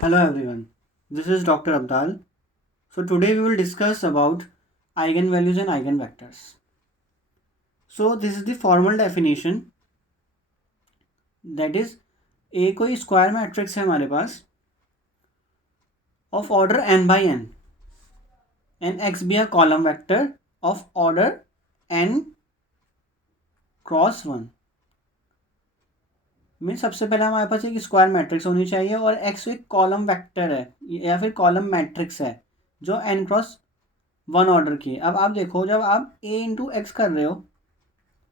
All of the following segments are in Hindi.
Hello everyone, this is Dr. Abdal. So today we will discuss about eigenvalues and eigenvectors. So this is the formal definition, that is A कोई स्क्वायर मैट्रिक्स है हमारे पास of order n by n and x be a column vector of order n cross 1 में सबसे पहले हमारे पास एक स्क्वायर मैट्रिक्स होनी चाहिए और x एक कॉलम वेक्टर है या फिर कॉलम मैट्रिक्स है जो n क्रॉस 1 ऑर्डर की है। अब आप देखो, जब आप a इंटू एक्स कर रहे हो,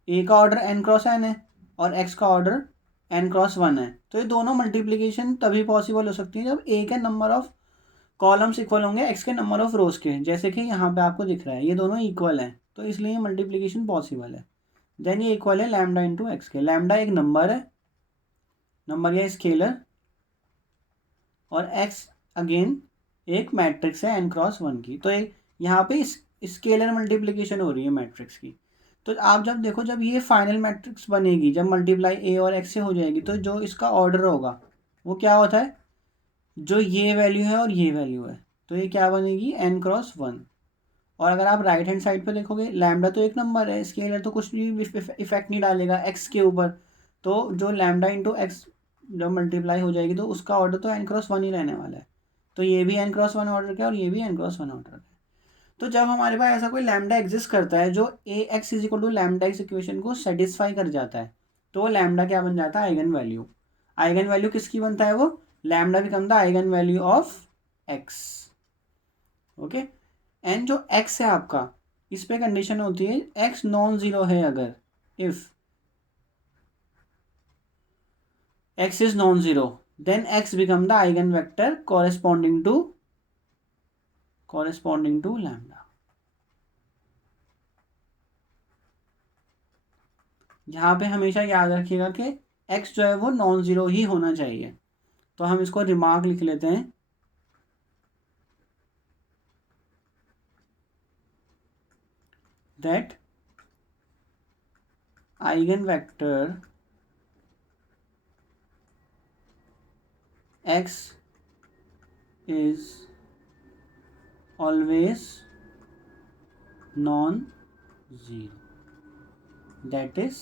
ए का ऑर्डर n क्रॉस n है और x का ऑर्डर n क्रॉस 1 है, तो ये दोनों मल्टीप्लिकेशन तभी पॉसिबल हो सकती है जब a के नंबर ऑफ कॉलम्स इक्वल होंगे x के नंबर ऑफ रोज के, जैसे कि यहाँ पे आपको दिख रहा है ये दोनों इक्वल हैं, तो इसलिए ये मल्टीप्लिकेशन पॉसिबल है। देन ये इक्वल है लैम्डा इंटू एक्स के। लैम्डा एक नंबर है, नंबर या स्केलर, और x अगेन एक मैट्रिक्स है n क्रॉस 1 की। तो एक यहाँ पे स्केलर मल्टीप्लिकेशन हो रही है मैट्रिक्स की। तो आप जब देखो, जब ये फाइनल मैट्रिक्स बनेगी, जब मल्टीप्लाई ए और एक्स से हो जाएगी, तो जो इसका ऑर्डर होगा वो क्या होता है, जो ये वैल्यू है और ये वैल्यू है, तो ये क्या बनेगी n क्रॉस 1। और अगर आप राइट हैंड साइड पे देखोगे, लैम्डा तो एक नंबर है, स्केलर तो कुछ भी इफेक्ट नहीं डालेगा एक्स के ऊपर, तो जो लैम्डा इंटू एक्स जब मल्टीप्लाई हो जाएगी तो उसका ऑर्डर तो n क्रॉस 1 ही रहने वाला है। तो ये भी n क्रॉस 1 ऑर्डर का है और ये भी n क्रॉस 1 ऑर्डर का है। तो जब हमारे पास ऐसा कोई लैम्डा एग्जिस्ट करता है जो A X is equal to lambda X equation को सेटिस्फाई कर जाता है, तो वो लैम्डा क्या बन जाता है, आइगन वैल्यू। आइगन वैल्यू किसकी बनता है, वो lambda become the eigen value of x. Okay. And जो एक्स है आपका, इस पे कंडीशन होती है एक्स नॉन जीरो है, अगर if x is non zero then x become the eigen vector corresponding to lambda. यहाँ पे हमेशा याद रखिएगा कि x जो है वो नॉन ज़ीरो ही होना चाहिए। तो हम इसको रिमार्क लिख लेते हैं, that eigen vector x is always non zero, that is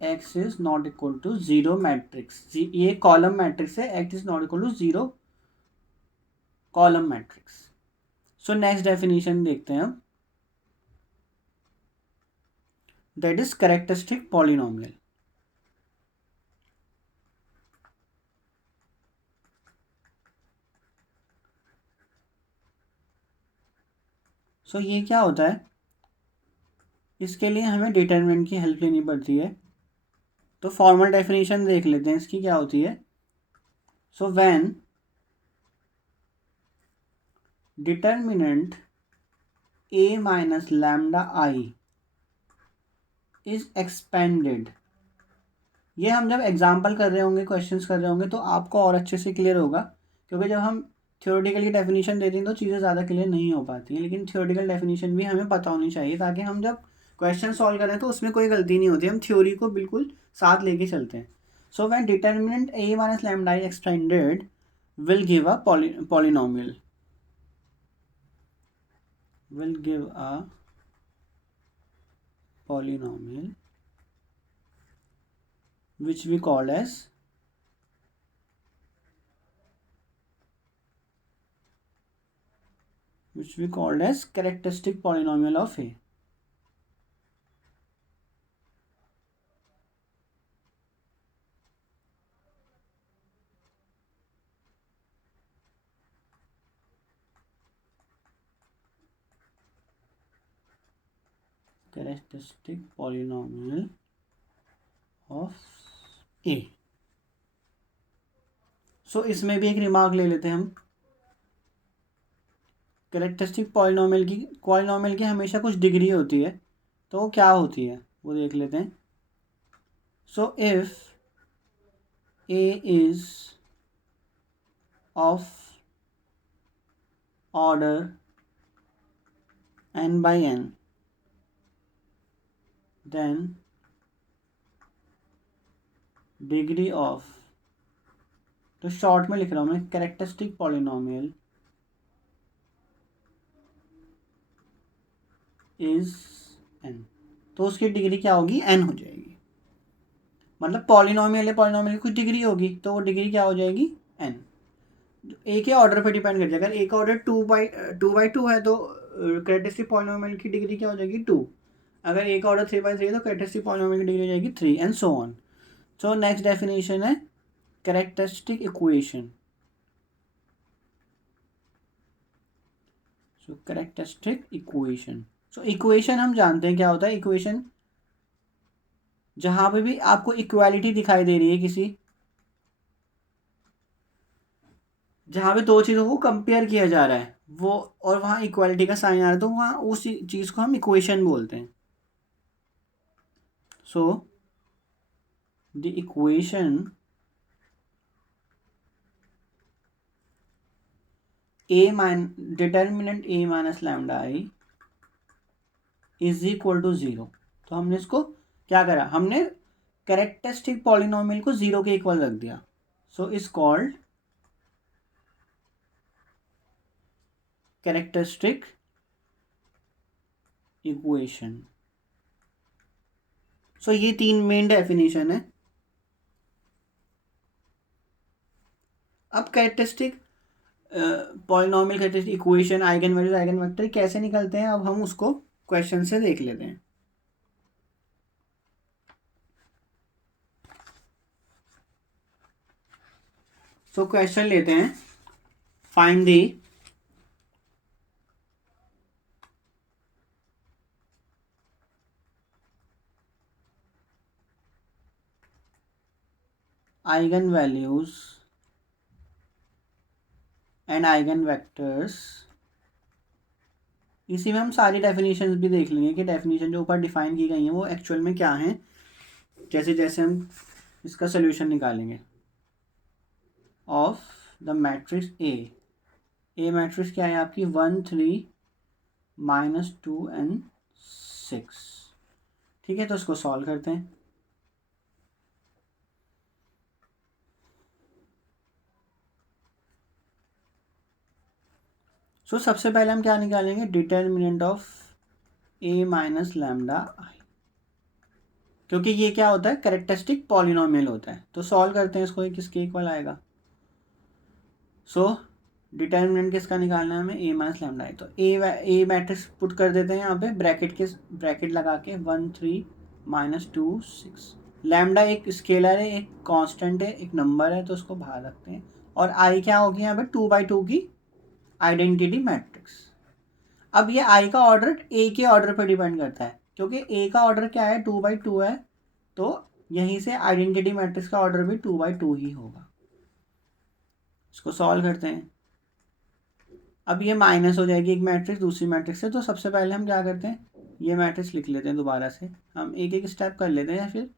x is not equal to zero matrix. ये कॉलम मैट्रिक्स है, x is not equal to zero column matrix. So next definition देखते हैं हम, that is characteristic polynomial. So ये क्या होता है, इसके लिए हमें डिटरमिनेंट की हेल्प लेनी पड़ती है। तो फॉर्मल डेफिनेशन देख लेते हैं इसकी क्या होती है। So when determinant a minus lambda I is expanded, ये हम जब एग्जाम्पल कर रहे होंगे, क्वेश्चंस कर रहे होंगे, तो आपको और अच्छे से क्लियर होगा, क्योंकि जब हम थ्योरेटिकली डेफिनेशन देते हैं तो चीज़ें ज़्यादा क्लियर नहीं हो पाती हैं, लेकिन थ्योरेटिकल डेफिनेशन भी हमें पता होनी चाहिए ताकि हम जब क्वेश्चन सॉल्व करें तो उसमें कोई गलती नहीं होती, हम थ्योरी को बिल्कुल साथ लेके चलते हैं। So when determinant a minus lambda is expanded will give a polynomial, will give a polynomial which we call as characteristic polynomial of a. Characteristic polynomial of a. सो इसमें भी एक रिमार्क ले लेते हैं हम, कैरेक्टरिस्टिक पॉलिनोमियल की हमेशा कुछ डिग्री होती है, तो वो क्या होती है वो देख लेते हैं। So if a is of order n by n, then degree of तो शॉर्ट में लिख रहा हूँ मैं, कैरेक्टरिस्टिक पॉलिनोमियल इज एन, तो उसकी डिग्री क्या होगी, एन हो जाएगी। मतलब पॉलिनोमियल है, पॉलिनोमियल की कुछ डिग्री होगी, तो वो डिग्री क्या हो जाएगी, एन। ए के ऑर्डर पे डिपेंड करता है। अगर ए का ऑर्डर टू बाई टू है तो कैरेक्टरिस्टिक पॉलिनोमियल की डिग्री क्या हो जाएगी, 2। अगर ए का ऑर्डर 3/3 है तो कैरेक्टरिस्टिक पॉलिनोमियल की डिग्री हो जाएगी 3 and so on. So next definition है कैरेक्टरिस्टिक इक्वेशन। सो कैरेक्टरिस्टिक इक्वेशन, सो इक्वेशन हम जानते हैं क्या होता है। इक्वेशन जहां पे भी आपको इक्वालिटी दिखाई दे रही है किसी, जहाँ पे दो चीज़ों को कंपेयर किया जा रहा है वो, और वहाँ इक्वालिटी का साइन आ रहा है, तो वहाँ उसी चीज़ को हम इक्वेशन बोलते हैं। So the equation determinant A minus lambda I is equal to 0। तो हमने इसको क्या करा, हमने कैरेक्टरिस्टिक पॉलिनोमियल को 0 के इक्वल रख दिया। So is called characteristic equation. So ये 3 मेन डेफिनेशन है। अब characteristic polynomial characteristic equation, eigen values, eigen vector कैसे निकलते हैं, अब हम उसको क्वेश्चन से देख लेते हैं। सो क्वेश्चन लेते हैं, find the eigen values and eigen vectors. इसी में हम सारी डेफिनेशंस भी देख लेंगे कि डेफिनेशन जो ऊपर डिफाइन की गई हैं वो एक्चुअल में क्या हैं, जैसे जैसे हम इसका सोल्यूशन निकालेंगे। Of the matrix A matrix क्या है आपकी, 1 3 -2 एंड 6। ठीक है, तो इसको सॉल्व करते हैं। सो सबसे पहले हम क्या निकालेंगे, determinant of A minus lambda I, क्योंकि ये क्या होता है, कैरेक्टरिस्टिक पॉलिनोमियल होता है। तो सॉल्व करते हैं इसको, किसके इक्वल आएगा। सो डिटर्मिनेंट किसका निकालना है हमें, ए माइनस लैम्डा आई। तो ए मैट्रिक्स पुट कर देते हैं यहाँ पे, ब्रैकेट लगा के 1 3 -2 6। लैम्डा एक स्केलर है, एक कांस्टेंट है, एक नंबर है, तो उसको बाहर रखते हैं। और आई क्या होगी यहाँ पे, 2/2 की आइडेंटिटी मैट्रिक्स। अब ये आई का ऑर्डर ए के ऑर्डर पर डिपेंड करता है, क्योंकि ए का ऑर्डर क्या है, 2/2 है, तो यहीं से आइडेंटिटी मैट्रिक्स का ऑर्डर भी 2/2 ही होगा। इसको सॉल्व करते हैं। अब ये माइनस हो जाएगी एक मैट्रिक्स दूसरी मैट्रिक्स से, तो सबसे पहले हम क्या करते हैं, ये मैट्रिक्स लिख लेते हैं दोबारा से। हम एक एक स्टेप कर लेते हैं, या फिर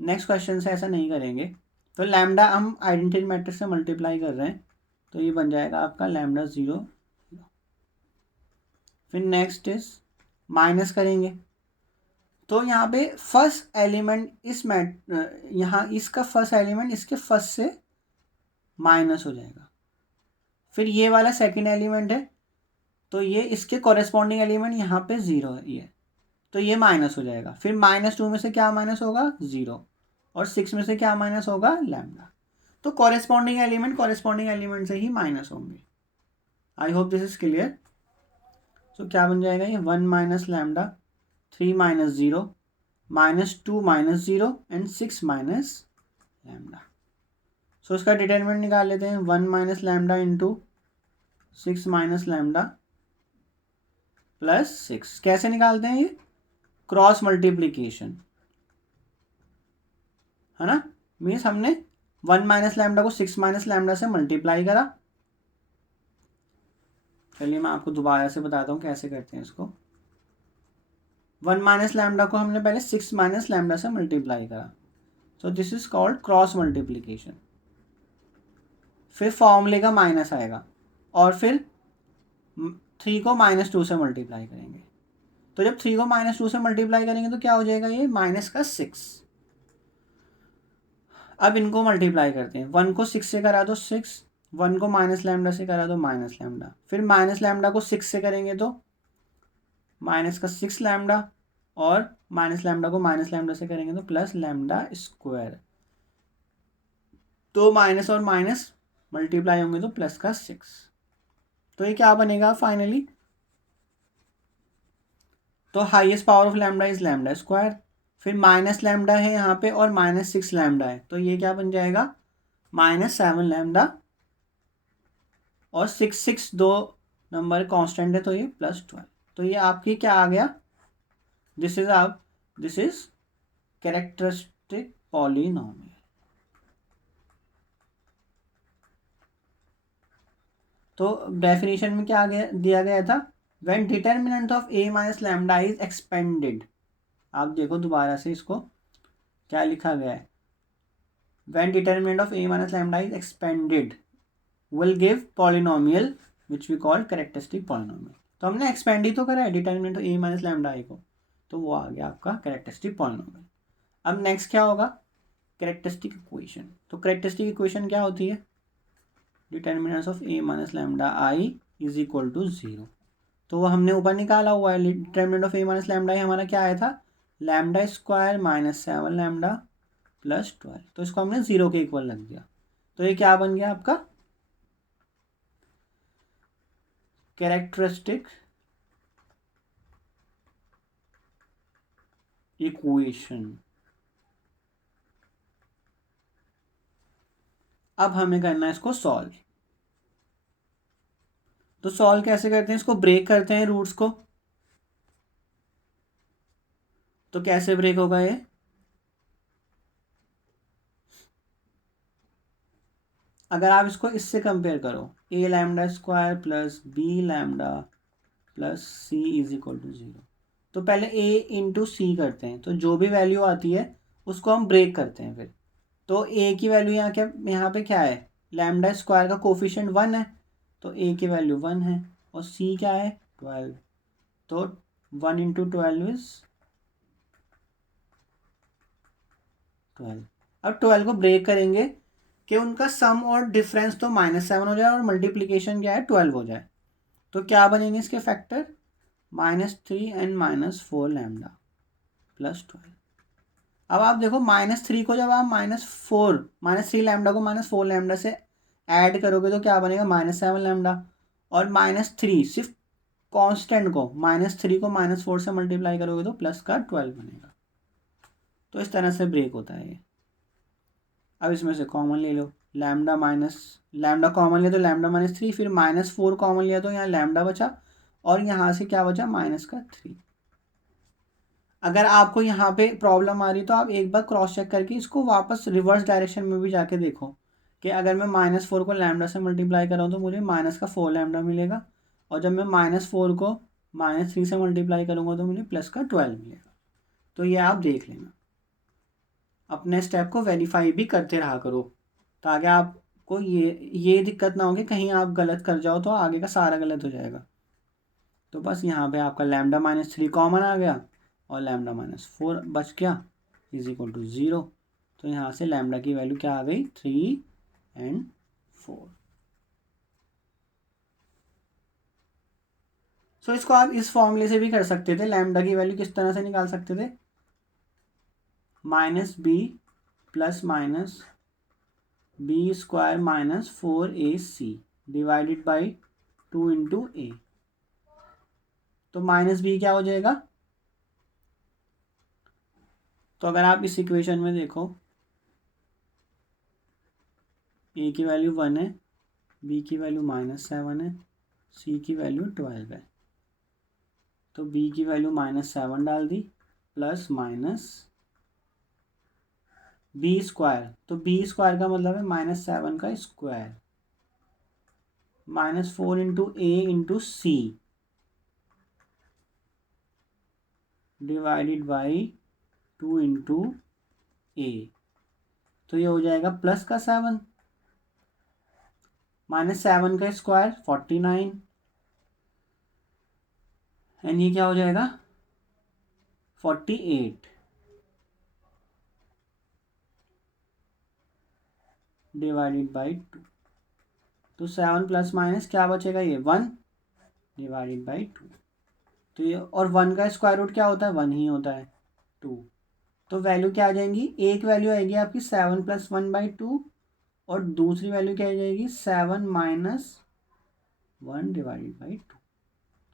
नेक्स्ट क्वेश्चन से ऐसा नहीं करेंगे। तो लैम्डा हम आइडेंटिटी मैट्रिक्स से मल्टीप्लाई कर रहे हैं, तो ये बन जाएगा आपका लैम्डा 0। फिर नेक्स्ट इज माइनस करेंगे, तो यहाँ पे फर्स्ट एलिमेंट यहाँ इसका फर्स्ट एलिमेंट इसके फर्स्ट से माइनस हो जाएगा। फिर ये वाला सेकंड एलिमेंट है, तो ये इसके कॉरेस्पॉन्डिंग एलिमेंट यहाँ पे 0 है ये, तो ये माइनस हो जाएगा। फिर -2 में से क्या माइनस होगा, 0, और 6 में से क्या माइनस होगा, लैम्डा। तो कॉरेस्पॉन्डिंग एलिमेंट से ही माइनस होंगे। I hope this is clear. So क्या बन जाएगा ये, 1 minus lambda, 3 -0, -2 -0 and 6 minus lambda. So इसका डिटरमिनेंट निकाल लेते हैं, 1 minus lambda into 6 minus lambda plus 6। कैसे निकालते हैं ये, क्रॉस मल्टीप्लीकेशन है ना। मीन्स हमने 1 माइनस लैम्डा को 6 माइनस लैम्डा से मल्टीप्लाई करा। चलिए मैं आपको दोबारा से बताता हूँ कैसे करते हैं इसको। 1 माइनस लैम्डा को हमने पहले 6 माइनस लैम्डा से मल्टीप्लाई करा, so this is called cross multiplication. फिर फॉर्मूले का माइनस आएगा, और फिर 3 को -2 से मल्टीप्लाई करेंगे। तो जब 3 को -2 से मल्टीप्लाई करेंगे तो क्या हो जाएगा, ये माइनस का 6। अब इनको मल्टीप्लाई करते हैं, 1 को 6 से करा दो 6, 1 को माइनस लैम्डा से करा दो माइनस लैम्डा, फिर माइनस लैम्डा को 6 से करेंगे तो माइनस का 6 लैम्डा, और माइनस लैम्डा को माइनस लैम्डा से करेंगे तो प्लस लैम्डा स्क्वायर। तो माइनस और माइनस मल्टीप्लाई होंगे तो प्लस का 6। तो ये क्या बनेगा फाइनली, तो highest power of lambda is lambda square, फिर माइनस लैम्डा है यहाँ पे और माइनस 6 लैम्डा है, तो ये क्या बन जाएगा -7 लैम्डा, और 6 दो नंबर कांस्टेंट है तो ये +12। तो ये आपकी क्या आ गया, दिस इज कैरेक्टरिस्टिक पॉलिनोमियल। तो डेफिनेशन में क्या दिया गया था, when determinant of a minus lambda is expanded. आप देखो दोबारा से इसको क्या लिखा गया है, when determinant of a minus lambda is expanded will give polynomial which we call characteristic polynomial. तो हमने एक्सपेंड ही तो करा है determinant of a minus lambda i को, तो वो आ गया आपका कैरेक्टरिस्टिक पॉलिनोमियल। अब नेक्स्ट क्या होगा, कैरेक्टरिस्टिक इक्वेशन। तो कैरेक्टरिस्टिक इक्वेशन क्या होती है, determinants of a minus lambda i is equal to 0। तो वो हमने ऊपर निकाला हुआ है, determinant of a minus lambda i हमारा क्या आया था, लैम्डा स्क्वायर -7 लैम्डा +12। तो इसको हमने 0 के इक्वल रख दिया, तो ये क्या बन गया आपका कैरेक्टरिस्टिक इक्वेशन। अब हमें करना है इसको सॉल्व। तो सॉल्व कैसे करते हैं, इसको ब्रेक करते हैं रूट्स को। तो कैसे ब्रेक होगा ये, अगर आप इसको इससे कंपेयर करो, a lambda square plus B lambda plus C is equal to 0। तो पहले a इंटू सी करते हैं, तो जो भी वैल्यू आती है उसको हम ब्रेक करते हैं फिर। तो a की वैल्यू यहाँ पे क्या है, लैम्डा स्क्वायर का कोफिशिएंट 1 है, तो a की वैल्यू 1 है, और c क्या है 12। तो 1 इंटू 12 इज 12। अब 12 को ब्रेक करेंगे कि उनका सम और डिफरेंस तो -7 हो जाए और मल्टीप्लीकेशन क्या है 12 हो जाए। तो क्या बनेंगे इसके फैक्टर, -3 एंड -4 लैम्डा +12। अब आप देखो -3 को जब आप -3 लैम्डा को -4 लैम्डा से ऐड करोगे तो क्या बनेगा -7 लैम्डा, और -3 सिर्फ कांस्टेंट को -3 को -4 से मल्टीप्लाई करोगे तो प्लस का 12 बनेगा। तो इस तरह से ब्रेक होता है ये। अब इसमें से कॉमन ले लो, लैम्डा कॉमन लिया तो लैम्डा -3, फिर -4 कॉमन लिया तो यहाँ लैम्डा बचा, और यहाँ से क्या बचा -3। अगर आपको यहाँ पे प्रॉब्लम आ रही तो आप एक बार क्रॉस चेक करके इसको वापस रिवर्स डायरेक्शन में भी जाके देखो कि अगर मैं -4 को लैम्डा से मल्टीप्लाई कर रहा हूँ तो मुझे -4 लैम्डा मिलेगा, और जब मैं -4 को -3 से मल्टीप्लाई करूँगा तो मुझे प्लस का 12 मिलेगा। तो ये आप देख लेना, अपने स्टेप को वेरीफाई भी करते रहा करो, ताकि आपको ये दिक्कत ना हो कि कहीं आप गलत कर जाओ तो आगे का सारा गलत हो जाएगा। तो बस यहाँ पे आपका लैम्डा -3 कॉमन आ गया और लैम्डा -4 बच गया इज इक्वल टू 0। तो यहाँ से लैम्डा की वैल्यू क्या आ गई 3 एंड 4। सो इसको आप इस फॉर्मूले से भी कर सकते थे, लैम्डा की वैल्यू किस तरह से निकाल सकते थे, -b plus b square -4ac divided by 2 into a. तो -b क्या हो जाएगा, तो अगर आप इस इक्वेशन में देखो a की वैल्यू 1 है, b की वैल्यू -7 है, c की वैल्यू 12 है। तो b की वैल्यू -7 डाल दी प्लस माइनस बी स्क्वायर, तो बी स्क्वायर का मतलब है -7 का square, -4 into a into c divided by 2 into a. तो ये हो जाएगा प्लस का 7, -7 का स्क्वायर 49, एंड ये क्या हो जाएगा 48। Divided by 2। तो 7 प्लस माइनस क्या बचेगा, ये 1 डिवाइडेड बाई 2। तो ये, और 1 का स्क्वायर रूट क्या होता है, 1 ही होता है, 2। तो वैल्यू क्या आ जाएंगी, एक वैल्यू आएगी आपकी 7 प्लस 1/2 और दूसरी वैल्यू क्या आ जाएगी 7 माइनस 1 डिवाइडेड बाई 2।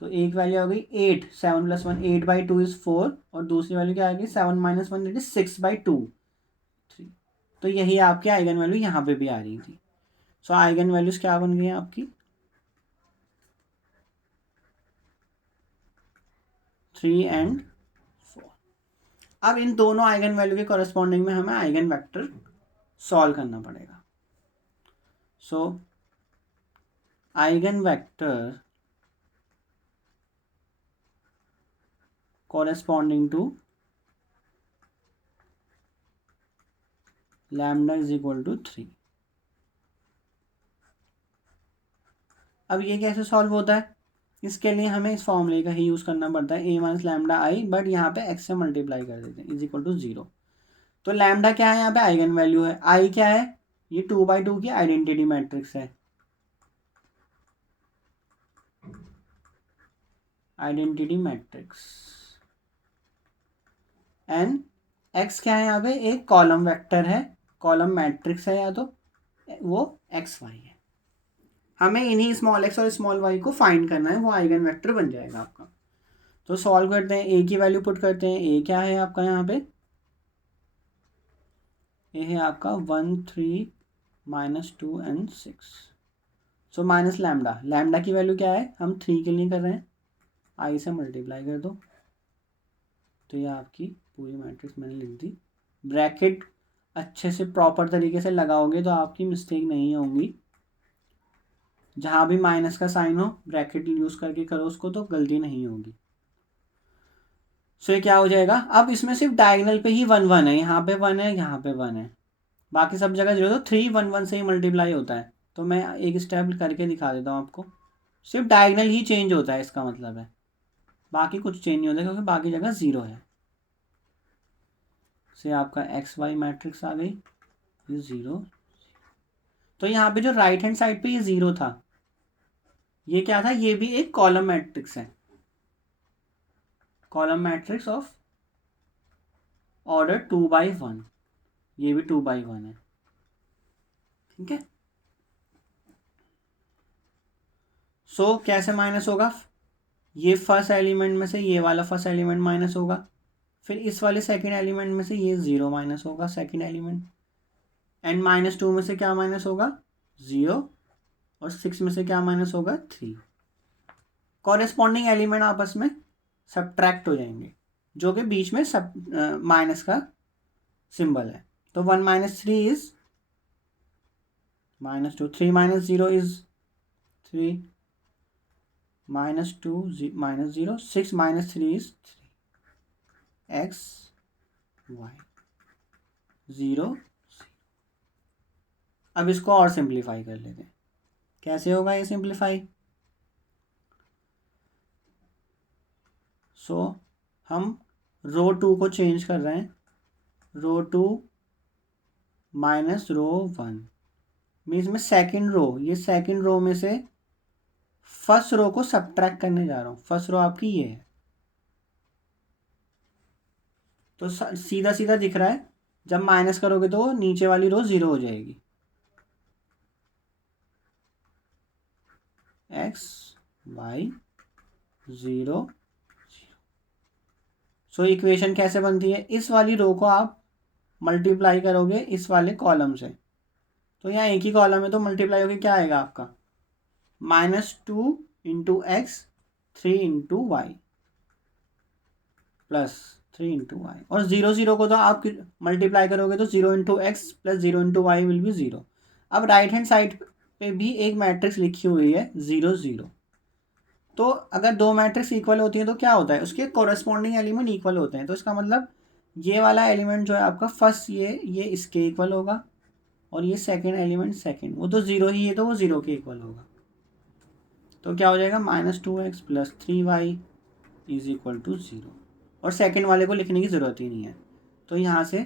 तो एक वैल्यू आ गई 8, 7 प्लस 1 8/2 इज 4 और दूसरी वैल्यू क्या आ गई 7 माइनस 1 इट इज 6/2 3। तो यही आपकी आइगन वैल्यू यहाँ पे भी आ रही थी। सो आइगन वैल्यूज क्या बन गई आपकी 3 एंड 4। अब इन दोनों आइगन वैल्यू के कॉरेस्पॉन्डिंग में हमें आइगन वेक्टर सॉल्व करना पड़ेगा। So eigen vector corresponding to lambda is equal to 3। अब ये कैसे सॉल्व होता है, इसके लिए हमें इस फॉर्मूले का ही यूज़ करना पड़ता है, a minus lambda I, but यहाँ पे x से मल्टीप्लाई कर देते हैं, इज इक्वल टू 0। तो लैम्डा क्या है, यहाँ पे आइगन वैल्यू है, आई क्या है, ये 2/2 की आइडेंटिटी मैट्रिक्स है, आइडेंटिटी मैट्रिक्स। एंड x क्या है, यहाँ पे एक कॉलम वेक्टर है, कॉलम मैट्रिक्स है, या तो वो xy है। हमें इन्हीं स्मॉल x और स्मॉल y को फाइंड करना है, वो आइगन वेक्टर बन जाएगा आपका। तो सॉल्व करते हैं, a की वैल्यू पुट करते हैं, a क्या है आपका यहाँ पे, a है आपका 1 3 -2 and 6। So minus lambda, lambda की वैल्यू क्या है, हम 3 के लिए कर रहे हैं, i से मल्टीप्लाई कर दो। तो ये आपकी पूरी मैट्रिक्स मैंने लिख दी। ब्रैकेट अच्छे से प्रॉपर तरीके से लगाओगे तो आपकी मिस्टेक नहीं होंगी, जहाँ भी माइनस का साइन हो ब्रैकेट यूज़ करके करो उसको, तो गलती नहीं होगी। सो ये क्या हो जाएगा, अब इसमें सिर्फ डायगोनल पे ही 1 1 है, यहाँ पे 1 है, यहाँ पे 1 है, बाकी सब जगह 0। तो 3 1 1 से ही मल्टीप्लाई होता है। तो मैं एक स्टेप करके दिखा देता हूँ आपको, सिर्फ डायगोनल ही चेंज होता है, इसका मतलब है बाकी कुछ चेंज नहीं होता, क्योंकि बाकी जगह 0 है। से आपका XY मैट्रिक्स आ गई, ये 0। तो यहाँ पे जो राइट हैंड साइड पे ये 0 था, ये क्या था, ये भी एक कॉलम मैट्रिक्स है, कॉलम मैट्रिक्स ऑफ ऑर्डर 2/1, ये भी 2/1 है, ठीक है। सो कैसे माइनस होगा, ये फर्स्ट एलिमेंट में से ये वाला फर्स्ट एलिमेंट माइनस होगा, फिर इस वाले सेकंड एलिमेंट में से ये 0 माइनस होगा, सेकंड एलिमेंट, एंड -2 में से क्या माइनस होगा 0, और 6 में से क्या माइनस होगा 3। कॉरेस्पॉन्डिंग एलिमेंट आपस में सब्ट्रैक्ट हो जाएंगे, जो कि बीच में सब माइनस का सिंबल है। तो 1 - 3 is -2, 3 - 0 is 3, -2 -0, 6 - 3 is 3, x y 0। अब इसको और सिंप्लीफाई कर लेते हैं, कैसे होगा ये सिंप्लीफाई। सो हम रो 2 को चेंज कर रहे हैं, रो 2 माइनस रो 1 मीन्स में सेकंड रो, ये सेकंड रो में से फर्स्ट रो को सब्ट्रैक्ट करने जा रहा हूँ, फर्स्ट रो आपकी ये है। तो सीधा सीधा दिख रहा है, जब माइनस करोगे तो नीचे वाली रो 0 हो जाएगी, x y 0 0। सो इक्वेशन कैसे बनती है, इस वाली रो को आप मल्टीप्लाई करोगे इस वाले कॉलम से, तो यहाँ एक ही कॉलम है तो मल्टीप्लाई होके क्या आएगा आपका -2 × x 3 × y प्लस 3 × y, और 0 0 को तो आप मल्टीप्लाई करोगे तो 0 × x plus 0 × y will be 0। अब राइट हैंड साइड पे भी एक मैट्रिक्स लिखी हुई है 0 0। तो अगर दो मैट्रिक्स इक्वल होती है तो क्या होता है, उसके कोरस्पॉन्डिंग एलिमेंट इक्वल होते हैं। तो इसका मतलब ये वाला एलिमेंट जो है आपका फर्स्ट, ये इसके इक्वल होगा, और ये सेकंड एलिमेंट सेकंड, वो तो 0 ही है तो वो 0 के इक्वल होगा। तो क्या हो जाएगा -2x + 3y is equal to 0, और सेकंड वाले को लिखने की ज़रूरत ही नहीं है। तो यहाँ से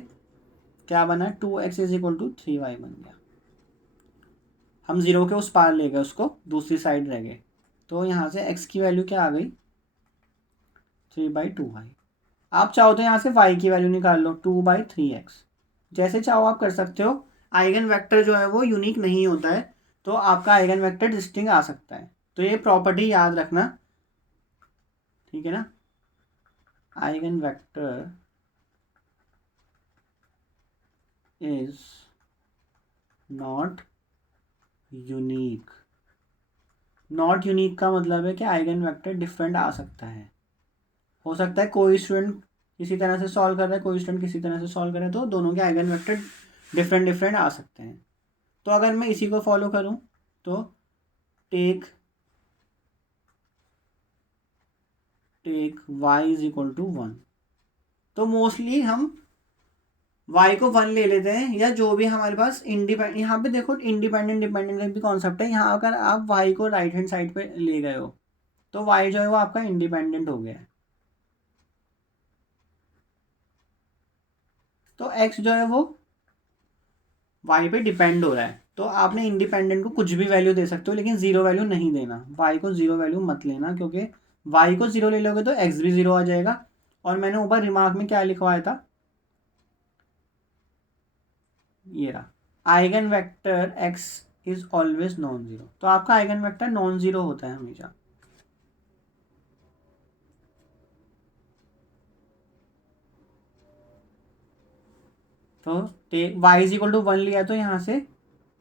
क्या बना 2x is equal to 3y बन गया। हम 0 के उस पार ले गए, उसको दूसरी साइड रह गए। तो यहाँ से x की वैल्यू क्या आ गई, 3/2y। आप चाहो तो यहाँ से y की वैल्यू निकाल लो, 2/3x। जैसे चाहो आप कर सकते हो। आइगन वेक्टर जो है वो यूनिक नहीं होता है, तो आपका आइगन वेक्टर डिस्टिंक्ट आ सकता है। तो ये प्रॉपर्टी याद रखना, ठीक है ना। Eigen vector is not unique. Not unique का मतलब है कि आइगन वेक्टर डिफरेंट आ सकता है। हो सकता है कोई स्टूडेंट किसी तरह से सॉल्व कर रहा है, कोई स्टूडेंट किसी तरह से सॉल्व कर रहा है, तो दोनों के आइगन वेक्टर डिफरेंट डिफरेंट आ सकते हैं। तो अगर मैं इसी को फॉलो करूं तो take y is equal to 1। तो मोस्टली हम y को 1 ले लेते हैं, या जो भी हमारे पास इंडिपेंडेंट, यहाँ पे देखो इंडिपेंडेंट डिपेंडेंट का भी कॉन्सेप्ट है। यहाँ अगर आप y को राइट हैंड साइड पे ले गए हो तो y जो है वो आपका इंडिपेंडेंट हो गया है। तो x जो है वो y पे डिपेंड हो रहा है। तो आपने इंडिपेंडेंट को कुछ भी वैल्यू दे सकते हो, लेकिन जीरो वैल्यू नहीं देना। y को जीरो वैल्यू मत लेना, क्योंकि y को जीरो ले लोगे तो x भी जीरो आ जाएगा। और मैंने ऊपर रिमार्क में क्या लिखवाया था, ये रहा, eigen vector x is always non zero. तो आपका आइगन वेक्टर नॉन जीरो होता है हमेशा। तो y इज इक्वल टू 1 लिया तो यहाँ से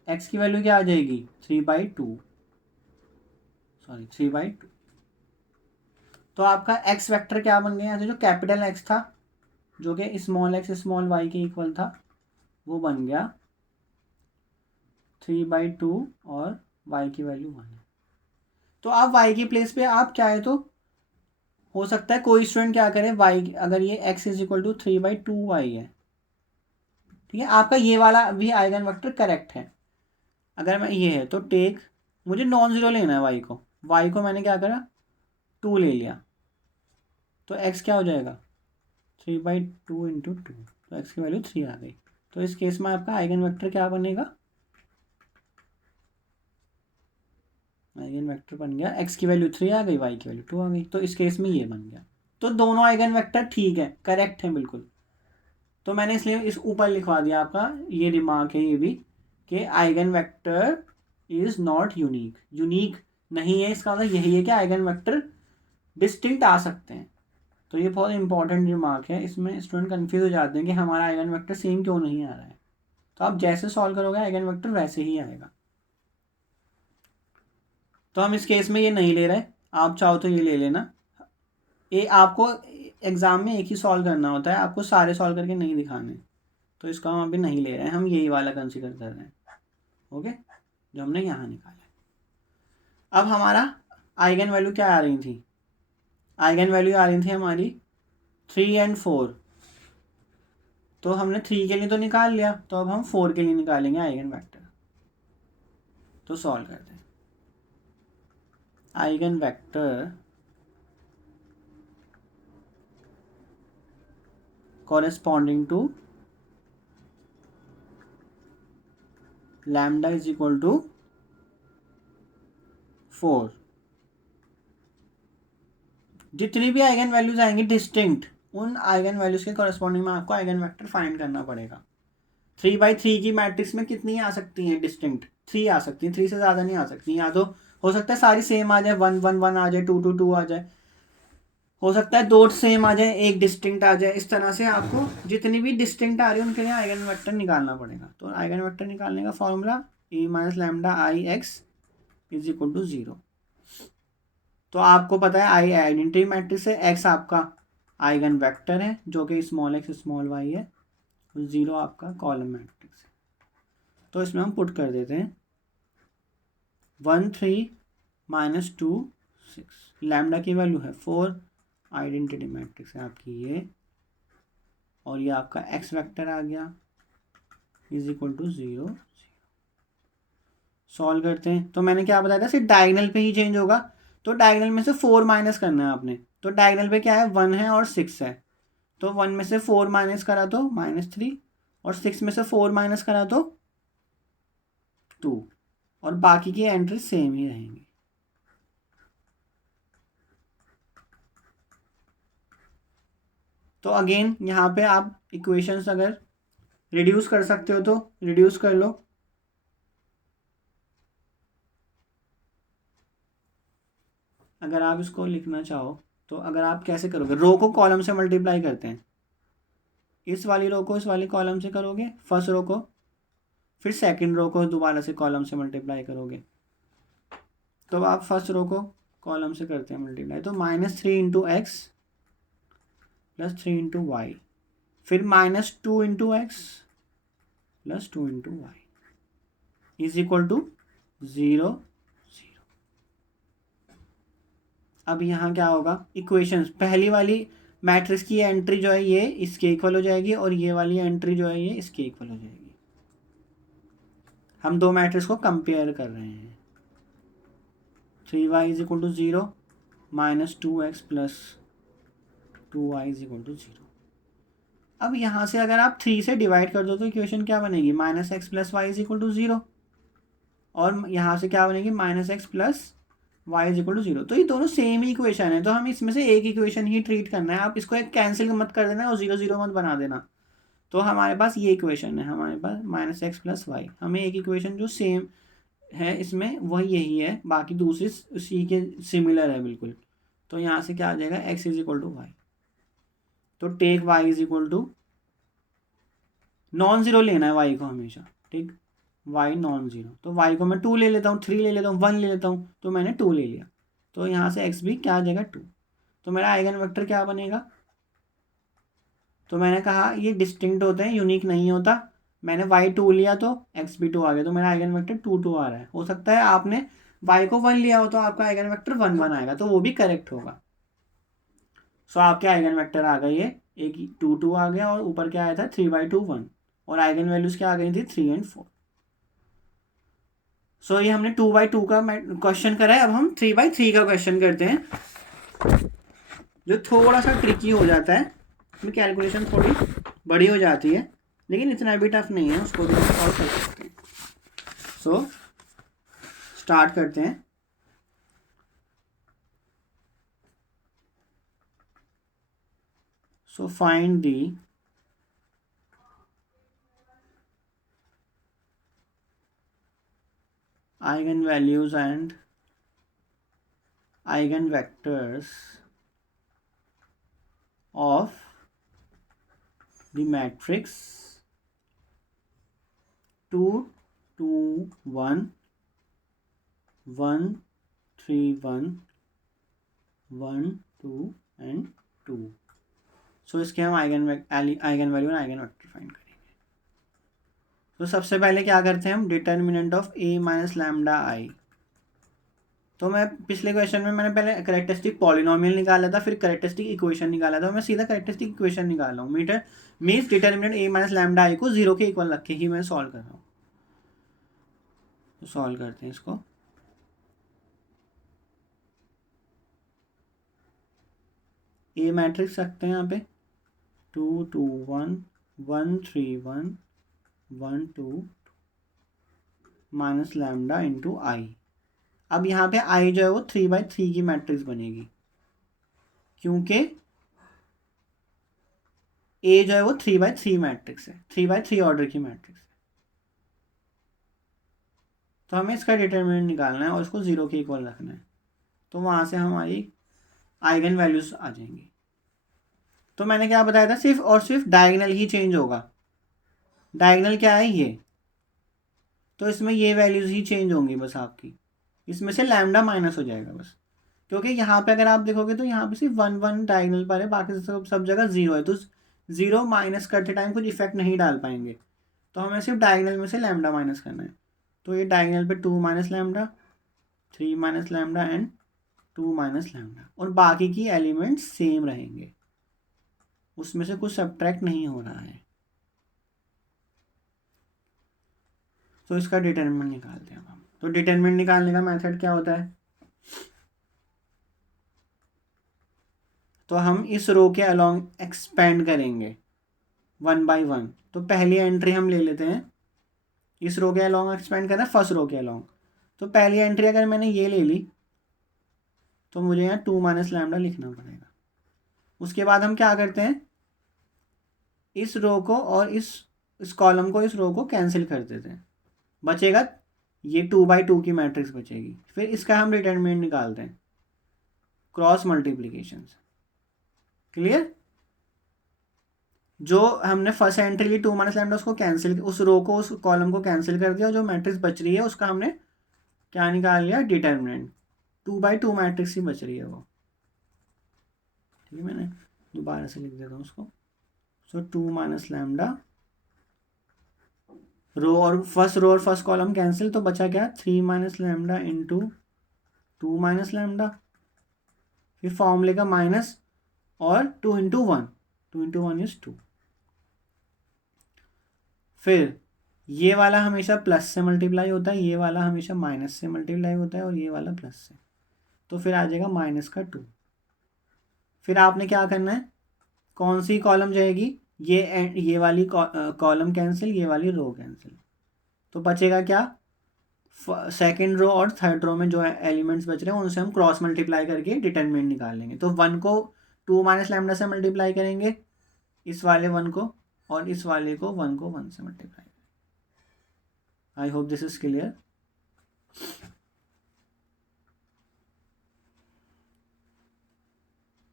x की वैल्यू क्या आ जाएगी, 3/2, सॉरी 3/2। तो आपका x वेक्टर क्या बन गया, यहाँ से जो कैपिटल X था जो कि स्मॉल x स्मॉल y के इक्वल था, वो बन गया 3/2 और y की वैल्यू 1 है। तो आप y की प्लेस पे आप चाहे तो, हो सकता है कोई स्टूडेंट क्या करे, y अगर ये x is equal to 3/2y है, ठीक है, आपका ये वाला भी आइगन वेक्टर करेक्ट है। अगर मैं ये है तो टेक, मुझे नॉन जीरो लेना है y को मैंने क्या करा, 2 ले लिया, तो x क्या हो जाएगा, 3/2 × 2, तो x की वैल्यू 3 आ गई। तो इस केस में आपका आइगन वेक्टर क्या बनेगा, आइगन वेक्टर बन गया, x की वैल्यू 3 आ गई, y की वैल्यू 2 आ गई। तो इस केस में ये बन गया। तो दोनों आइगन वेक्टर ठीक है, करेक्ट है बिल्कुल। तो मैंने इसलिए इस ऊपर लिखवा दिया, आपका ये रिमार्क है ये भी, कि eigen vector is not unique. Unique नहीं है इसका मतलब यही है कि आइगन वेक्टर डिस्टिंक्ट आ सकते हैं। तो ये बहुत इंपॉर्टेंट रिमार्क है, इसमें स्टूडेंट कंफ्यूज हो जाते हैं कि हमारा आइगन वेक्टर सेम क्यों नहीं आ रहा है। तो आप जैसे सॉल्व करोगे आइगन वेक्टर वैसे ही आएगा। तो हम इस केस में ये नहीं ले रहे, आप चाहो तो ये ले लेना। ये आपको एग्जाम में एक ही सॉल्व करना होता है, आपको सारे सॉल्व करके नहीं दिखाने। तो इसका हम अभी नहीं ले रहे हैं, हम यही वाला कंसीडर कर रहे हैं, ओके, जो हमने यहाँ निकाला है। अब हमारा आइगन वैल्यू क्या आ रही थी, आइगन वैल्यू आ रही थी हमारी 3 और 4। तो हमने 3 के लिए तो निकाल लिया, तो अब हम 4 के लिए निकालेंगे आइगन वेक्टर। तो सॉल्व करते हैं। Eigen vector corresponding to lambda is equal to 4। जितनी भी आइगन वैल्यूज आएंगी डिस्टिंक्ट, उन आइगन वैल्यूज के कॉरेस्पॉन्डिंग में आपको आइगन वेक्टर फाइंड करना पड़ेगा। 3/3 की मैट्रिक्स में कितनी आ सकती हैं डिस्टिंक्ट, 3 आ सकती हैं, 3 से ज़्यादा नहीं आ सकती। या तो हो सकता है सारी सेम आ जाए, 1 1 1 आ जाए, 2 2 2 आ जाए, हो सकता है दो सेम आ जाए, एक डिस्टिंक्ट आ जाए। इस तरह से आपको जितनी भी डिस्टिंक्ट आ रही है उनके लिए आइगन वेक्टर निकालना पड़ेगा। तो आइगन वेक्टर निकालने का formula a - λI x is equal to 0। तो आपको पता है आई आइडेंटिटी मैट्रिक्स है, x आपका आइगन वेक्टर है जो कि स्मॉल x स्मॉल y है, 0 आपका कॉलम मैट्रिक्स है। तो इसमें हम पुट कर देते हैं 1 3 - 2 6। लैम्डा की वैल्यू है 4, आइडेंटिटी मैट्रिक्स है आपकी ये, और ये आपका x वेक्टर आ गया इज इक्वल टू 0 0। सॉल्व करते हैं। तो मैंने क्या बताया था, सिर्फ डायगनल पे ही चेंज होगा। तो डायगनल में से 4 माइनस करना है आपने। तो डायगनल पे क्या है, 1 है और 6 है। तो 1 में से 4 माइनस करा तो -3, और 6 में से 4 माइनस करा तो 2, और बाकी की एंट्री सेम ही रहेंगी। तो अगेन यहाँ पे आप इक्वेशंस अगर रिड्यूस कर सकते हो तो रिड्यूस कर लो। अगर आप इसको लिखना चाहो तो अगर आप कैसे करोगे, रो को कॉलम से मल्टीप्लाई करते हैं, इस वाली रो को इस वाली कॉलम से करोगे फर्स्ट रो को, फिर सेकंड रो को दोबारा से कॉलम से मल्टीप्लाई करोगे। तो आप फर्स्ट रो को कॉलम से करते हैं मल्टीप्लाई, तो -3 × x +3 × y, फिर -2 × x +2 × y is equal to 0 0। अब यहाँ क्या होगा, इक्वेशंस पहली वाली मैट्रिक्स की एंट्री जो है ये इसके इक्वल हो जाएगी और ये वाली एंट्री जो है ये इसके इक्वल हो जाएगी। हम दो मैट्रिक्स को कंपेयर कर रहे हैं। 3y = 0 -2x + 2y = 0। अब यहाँ से अगर आप 3 से डिवाइड कर दो तो इक्वेशन क्या बनेगी, -x + y = 0, और यहाँ से क्या बनेगी, -x + y = 0। तो ये दोनों सेम ही इक्वेशन है, तो हम इसमें से एक इक्वेशन ही ट्रीट करना है। आप इसको एक कैंसिल मत कर देना और 0 0 मत बना देना। तो हमारे पास ये इक्वेशन है, हमारे पास -x + y, हमें एक इक्वेशन जो सेम है इसमें वही यही है, बाकी दूसरी उसी के सिमिलर है बिल्कुल। तो यहाँ से क्या आ जाएगा, x = y। तो टेक y = नॉन ज़ीरो लेना है y को हमेशा, ठीक, y नॉन ज़ीरो। तो y को मैं 2 ले लेता हूँ, 3 ले लेता हूँ, 1 ले लेता हूँ, तो मैंने 2 ले लिया। तो यहाँ से x भी क्या आ जाएगा, 2। तो मेरा आइगन वेक्टर क्या बनेगा, तो मैंने कहा ये डिस्टिंक्ट होते हैं, यूनिक नहीं होता। मैंने y 2 लिया तो x भी 2 आ गया, तो मेरा आइगन वेक्टर 2 2 आ रहा है। हो सकता है आपने y को 1 लिया हो तो आपका आइगन वेक्टर 1 1 आएगा, तो वो भी करेक्ट होगा। सो आपके आइगन वेक्टर आ गए ये, एक 2 2 आ गया और ऊपर क्या आया था 3/2 1, और आइगन वैल्यूज क्या आ गई थी 3 और 4। सो ये हमने 2/2 का क्वेश्चन करा है। अब हम 3/3 का क्वेश्चन करते हैं, जो थोड़ा सा ट्रिकी हो जाता है, इसमें कैलकुलेशन थोड़ी बड़ी हो जाती है, लेकिन इतना भी टफ नहीं है, उसको भी हम सॉल्व कर सकते हैं। सो स्टार्ट करते हैं। So find the eigenvalues and eigenvectors of the matrix 2 2 1 1 3 1 1 2 and 2। सो इसके हम आइगन वैल्यू और आइगन वेक्टर फाइंड करेंगे। तो सबसे पहले क्या करते हैं हम, डिटर्मिनेंट ऑफ a - λI। तो मैं पिछले क्वेश्चन में मैंने पहले कैरेक्टरिस्टिक पॉलिनोमियल निकाला था, फिर कैरेक्टरिस्टिक इक्वेशन निकाला था, मैं सीधा कैरेक्टरिस्टिक इक्वेशन निकाल रहा हूँ। मीन्स डिटर्मिनेंट a - λI को 0 के इक्वल रख के ही मैं सॉल्व कर रहा हूँ। तो सॉल्व करते हैं इसको। ए मैट्रिक्स रखते हैं यहाँ पे 2 2 1 1 3 1 1 2 - λ × I। अब यहाँ पे I जो है वो 3/3 की मैट्रिक्स बनेगी, क्योंकि A जो है वो 3/3 मैट्रिक्स है, 3/3 ऑर्डर की मैट्रिक्स है। तो हमें इसका डिटरमिनेंट निकालना है और इसको 0 के इक्वल रखना है, तो वहाँ से हमारी आइगन वैल्यूज आ जाएंगी। तो मैंने क्या बताया था, सिर्फ और सिर्फ डायगोनल ही चेंज होगा। डायगोनल क्या है ये, तो इसमें ये वैल्यूज ही चेंज होंगी बस आपकी, इसमें से लैम्डा माइनस हो जाएगा बस, क्योंकि यहाँ पे अगर आप देखोगे तो यहाँ पे सिर्फ 1 1 डायगोनल पर है, बाकी सब जगह 0 है, तो 0 माइनस करते टाइम कुछ इफेक्ट नहीं डाल पाएंगे। तो हमें सिर्फ डायगोनल में से लैम्डा माइनस करना है। तो ये डायगोनल पे 2 - λ 3 - λ एंड 2 - λ, और बाकी की एलिमेंट्स सेम रहेंगे, उसमें से कुछ सब्ट्रैक्ट नहीं हो रहा है। तो इसका डिटरमिनेंट निकालते हैं हम। तो डिटरमिनेंट निकालने का मेथड क्या होता है, तो हम इस रो के अलोंग एक्सपेंड करेंगे 1 बाई 1। तो पहली एंट्री हम ले लेते हैं, इस रो के अलोंग एक्सपेंड करना है फर्स्ट रो के अलोंग, तो पहली एंट्री अगर मैंने ये ले ली तो मुझे यहाँ 2 माइनस लैम्डा लिखना पड़ेगा। उसके बाद हम क्या करते हैं, इस रो को और इस कॉलम को, इस रो को कैंसिल कर देते हैं, बचेगा ये 2/2 की मैट्रिक्स बचेगी। फिर इसका हम डिटरमिनेंट निकालते हैं क्रॉस मल्टीप्लिकेशन से। क्लियर? जो हमने फर्स्ट एंट्री ली 2 माइनस लैम्डा, उसको कैंसिल, उस रो को उस कॉलम को कैंसिल कर दिया, जो मैट्रिक्स बच रही है उसका हमने क्या निकाल लिया, डिटरमिनेंट। 2/2 मैट्रिक्स ही बच रही है वो। ठीक है, मैंने दोबारा से लिख देता हूँ उसको। सो 2 माइनस लैम्डा, रो और फर्स्ट कॉलम कैंसिल, तो बचा क्या, 3 minus lambda into 2 minus lambda, फिर फॉर्मूले का माइनस और 2 इंटू 1, 2 इंटू 1 इज 2। फिर ये वाला हमेशा प्लस से मल्टीप्लाई होता है, ये वाला हमेशा माइनस से मल्टीप्लाई होता है, और ये वाला प्लस से, तो फिर आ जाएगा माइनस का 2। फिर आपने क्या करना है, कौन सी कॉलम जाएगी, ये वाली कॉलम कैंसिल, ये वाली रो कैंसिल, तो बचेगा क्या, सेकेंड रो और थर्ड रो में जो एलिमेंट्स बच रहे हैं उनसे हम क्रॉस मल्टीप्लाई करके डिटरमिनेंट निकाल लेंगे। तो 1 को 2 माइनस लैम्डा से मल्टीप्लाई करेंगे, इस वाले 1 को, और इस वाले को 1 को 1 से multiply. I hope this is clear.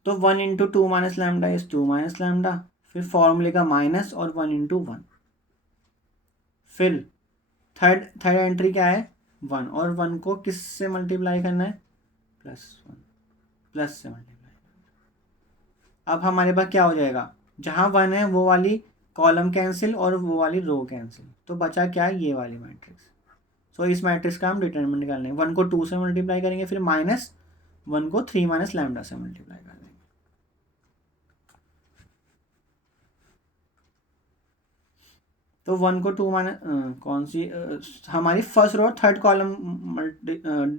तो 1 into 2 minus lambda is 2 minus lambda, फिर फॉर्मूले का माइनस और 1 इंटू 1। फिर थर्ड एंट्री क्या है, 1, और 1 को किस से मल्टीप्लाई करना है, +1, प्लस से मल्टीप्लाई। अब हमारे पास क्या हो जाएगा, जहाँ 1 है वो वाली कॉलम कैंसिल और वो वाली रो कैंसिल, तो बचा क्या, ये वाली मैट्रिक्स। सो इस मैट्रिक्स का हम डिटरमिनेंट निकालने हैं। 1 को 2 से मल्टीप्लाई करेंगे, फिर माइनस 1 को 3 माइनस लैम्डा से मल्टीप्लाई कर देंगे। तो 1 को 2 माइनस कौन सी हमारी first row third column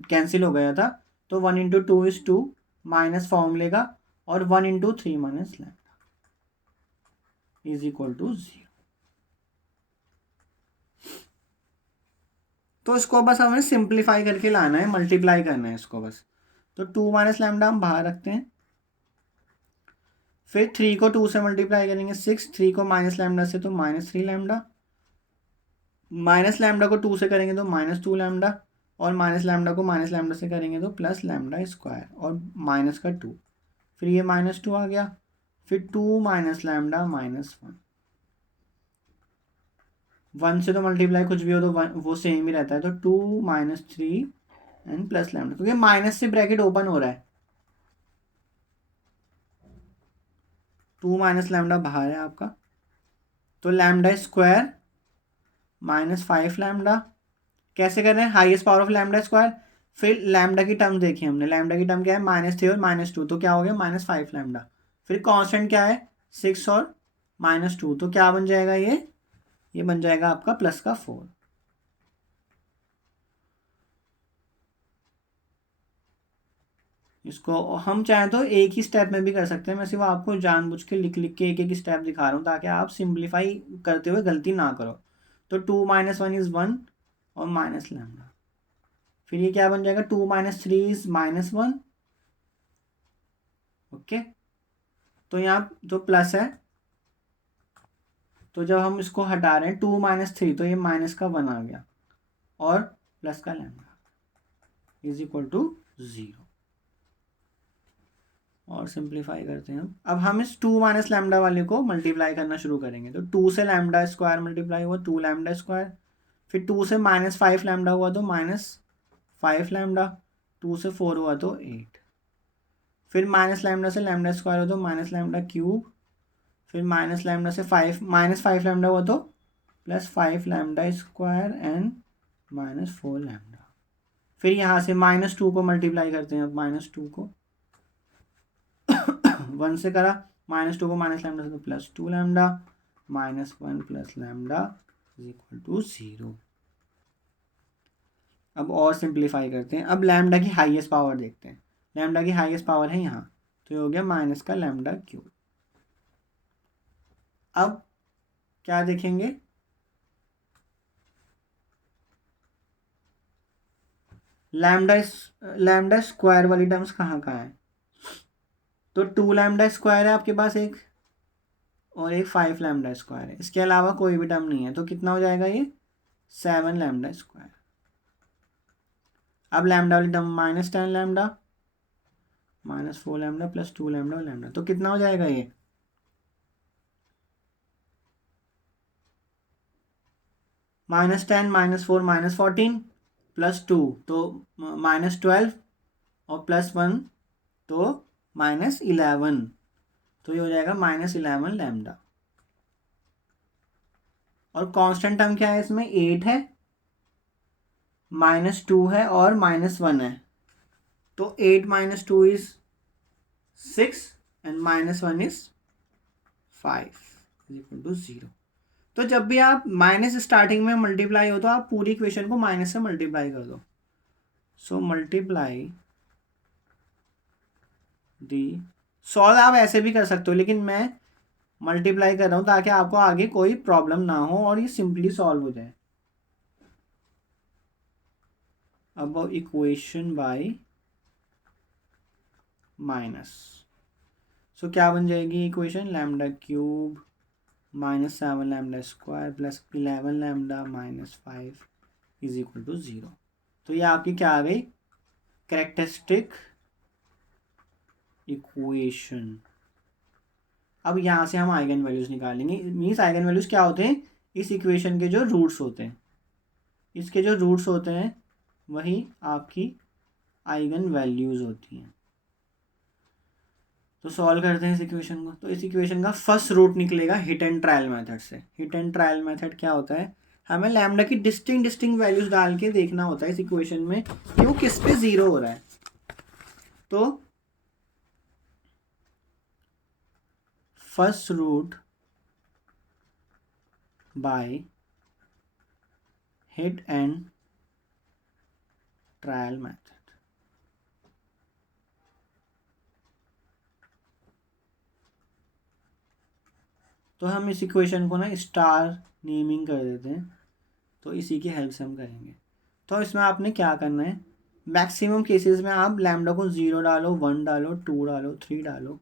cancel हो गया था, तो 1 इंटू 2 इज 2 माइनस फॉर्मूले का, और 1 into 3 minus lambda is equal to 0। तो इसको बस हमें सिंप्लीफाई करके लाना है, मल्टीप्लाई करना है इसको बस। तो 2 माइनस लैम्डा हम बाहर रखते हैं, फिर 3 को 2 से मल्टीप्लाई करेंगे 6, 3 को माइनस लैम्डा से तो -3 लैम्डा, माइनस लैम्डा को 2 से करेंगे तो -2 लैम्डा, और माइनस लैम्डा को माइनस लैम्डा से करेंगे तो प्लस लैम्डा स्क्वायर, और माइनस का 2, फिर ये -2 आ गया, फिर 2 माइनस लैम्डा -1। 1 से तो मल्टीप्लाई कुछ भी हो तो वो सेम ही रहता है, तो 2 -3 एंड प्लस लैम्डा, क्योंकि माइनस से ब्रैकेट ओपन हो रहा है, 2 माइनस लैम्डा बाहर है आपका, तो लैम्डा स्क्वायर -5 लैम्डा। कैसे कर रहे हैं, highest power of lambda square, फिर लैम्डा की टर्म देखी हमने, लैम्डा की टर्म क्या है, -3 और -2, तो क्या हो गया, -5 लैम्डा। फिर कांस्टेंट क्या है, 6 और -2, तो क्या बन जाएगा, ये बन जाएगा आपका प्लस का 4। इसको हम चाहें तो एक ही स्टेप में भी कर सकते हैं, मैं सिर्फ आपको जानबूझ के लिख लिख के एक एक स्टेप दिखा रहा हूँ ताकि आप सिंप्लीफाई करते हुए गलती ना करो। तो 2 - 1 इज 1 और माइनस लैम्डा, फिर ये क्या बन जाएगा, 2 - 3 इज -1। ओके, तो यहाँ जो प्लस है, तो जब हम इसको हटा रहे हैं 2 - 3, तो ये माइनस का 1 आ गया, और प्लस का लैम्डा इज इक्वल टू 0। और सिंप्लीफाई करते हैं अब हम इस 2 माइनस लैम्डा वाले को मल्टीप्लाई करना शुरू करेंगे। तो 2 से लैम्डा स्क्वायर मल्टीप्लाई हुआ 2 लैम्डा स्क्वायर, फिर 2 से -5 लैम्डा हुआ तो -5 लैम्डा, 2 से 4 हुआ तो 8, फिर माइनस लैम्डा से लैम्डा स्क्वायर हुआ तो माइनस लैम्डा क्यूब, फिर माइनस लैम्डा से -5 लैम्डा हुआ तो +5 लैम्डा स्क्वायर एंड -4 लैम्डा। फिर यहाँ से -2 को मल्टीप्लाई करते हैं, अब -2 को 1 से करा, -2 को माइनस लैम्डा से तो +2 lambda, -1 plus lambda is equal to 0। अब और सिंप्लीफाई करते हैं, अब लैम्डा की हाईएस्ट पावर देखते हैं, लैम्डा की हाईएस्ट पावर है यहाँ, तो ये हो गया माइनस का लैम्डा क्यूब। अब क्या देखेंगे, लैम्डा स्क्वायर वाली टर्म्स कहाँ कहाँ है? तो 2 लैम्डा स्क्वायर है आपके पास एक, और एक 5 लैम्डा स्क्वायर है, इसके अलावा कोई भी टर्म नहीं है। तो कितना हो जाएगा ये? 7 लैम्डा स्क्वायर। अब लैम्डा वाली term -10 lambda -4 lambda plus 2 lambda lambda, तो कितना हो जाएगा ये? -10 -4 -14 +2 तो -12 और +1 तो -11, तो ये हो जाएगा -11 लैम्डा। और कांस्टेंट टर्म क्या है इसमें? 8 है, -2 है और -1 है। तो 8 - 2 is 6 and -1 is 5 equal to 0। तो जब भी आप माइनस स्टार्टिंग में मल्टीप्लाई हो तो आप पूरी इक्वेशन को माइनस से मल्टीप्लाई कर दो। सो मल्टीप्लाई दी, सॉल्व आप ऐसे भी कर सकते हो, लेकिन मैं मल्टीप्लाई कर रहा हूँ ताकि आपको आगे कोई प्रॉब्लम ना हो और ये सिंपली सॉल्व हो जाए। अब इक्वेशन बाय माइनस, सो क्या बन जाएगी equation? Lambda cube -7 lambda square plus 11 lambda -5 is equal to 0। तो ये आपकी क्या आ गई? Characteristic equation. अब यहाँ से हम आइगन वैल्यूज निकालेंगे। मीन्स आइगन वैल्यूज क्या होते हैं? इस इक्वेशन के जो रूट्स होते हैं, इसके जो रूट्स होते हैं वही आपकी आइगन वैल्यूज होती हैं। तो सॉल्व करते हैं इस इक्वेशन को। तो इस इक्वेशन का फर्स्ट रूट निकलेगा हिट एंड ट्रायल मेथड से। हिट एंड ट्रायल मेथड क्या होता है? हमें लैम्डा की डिस्टिंक्ट वैल्यूज डाल के देखना होता है इस इक्वेशन में कि वो किस पे 0 हो रहा है। तो first root by hit and trial method. तो हम इस इक्वेशन को ना स्टार नेमिंग कर देते हैं, तो इसी की हेल्प से हम करेंगे। तो इसमें आपने क्या करना है? मैक्सिमम केसेस में आप लैम्डा को 0 डालो, 1 डालो, 2 डालो, 3 डालो,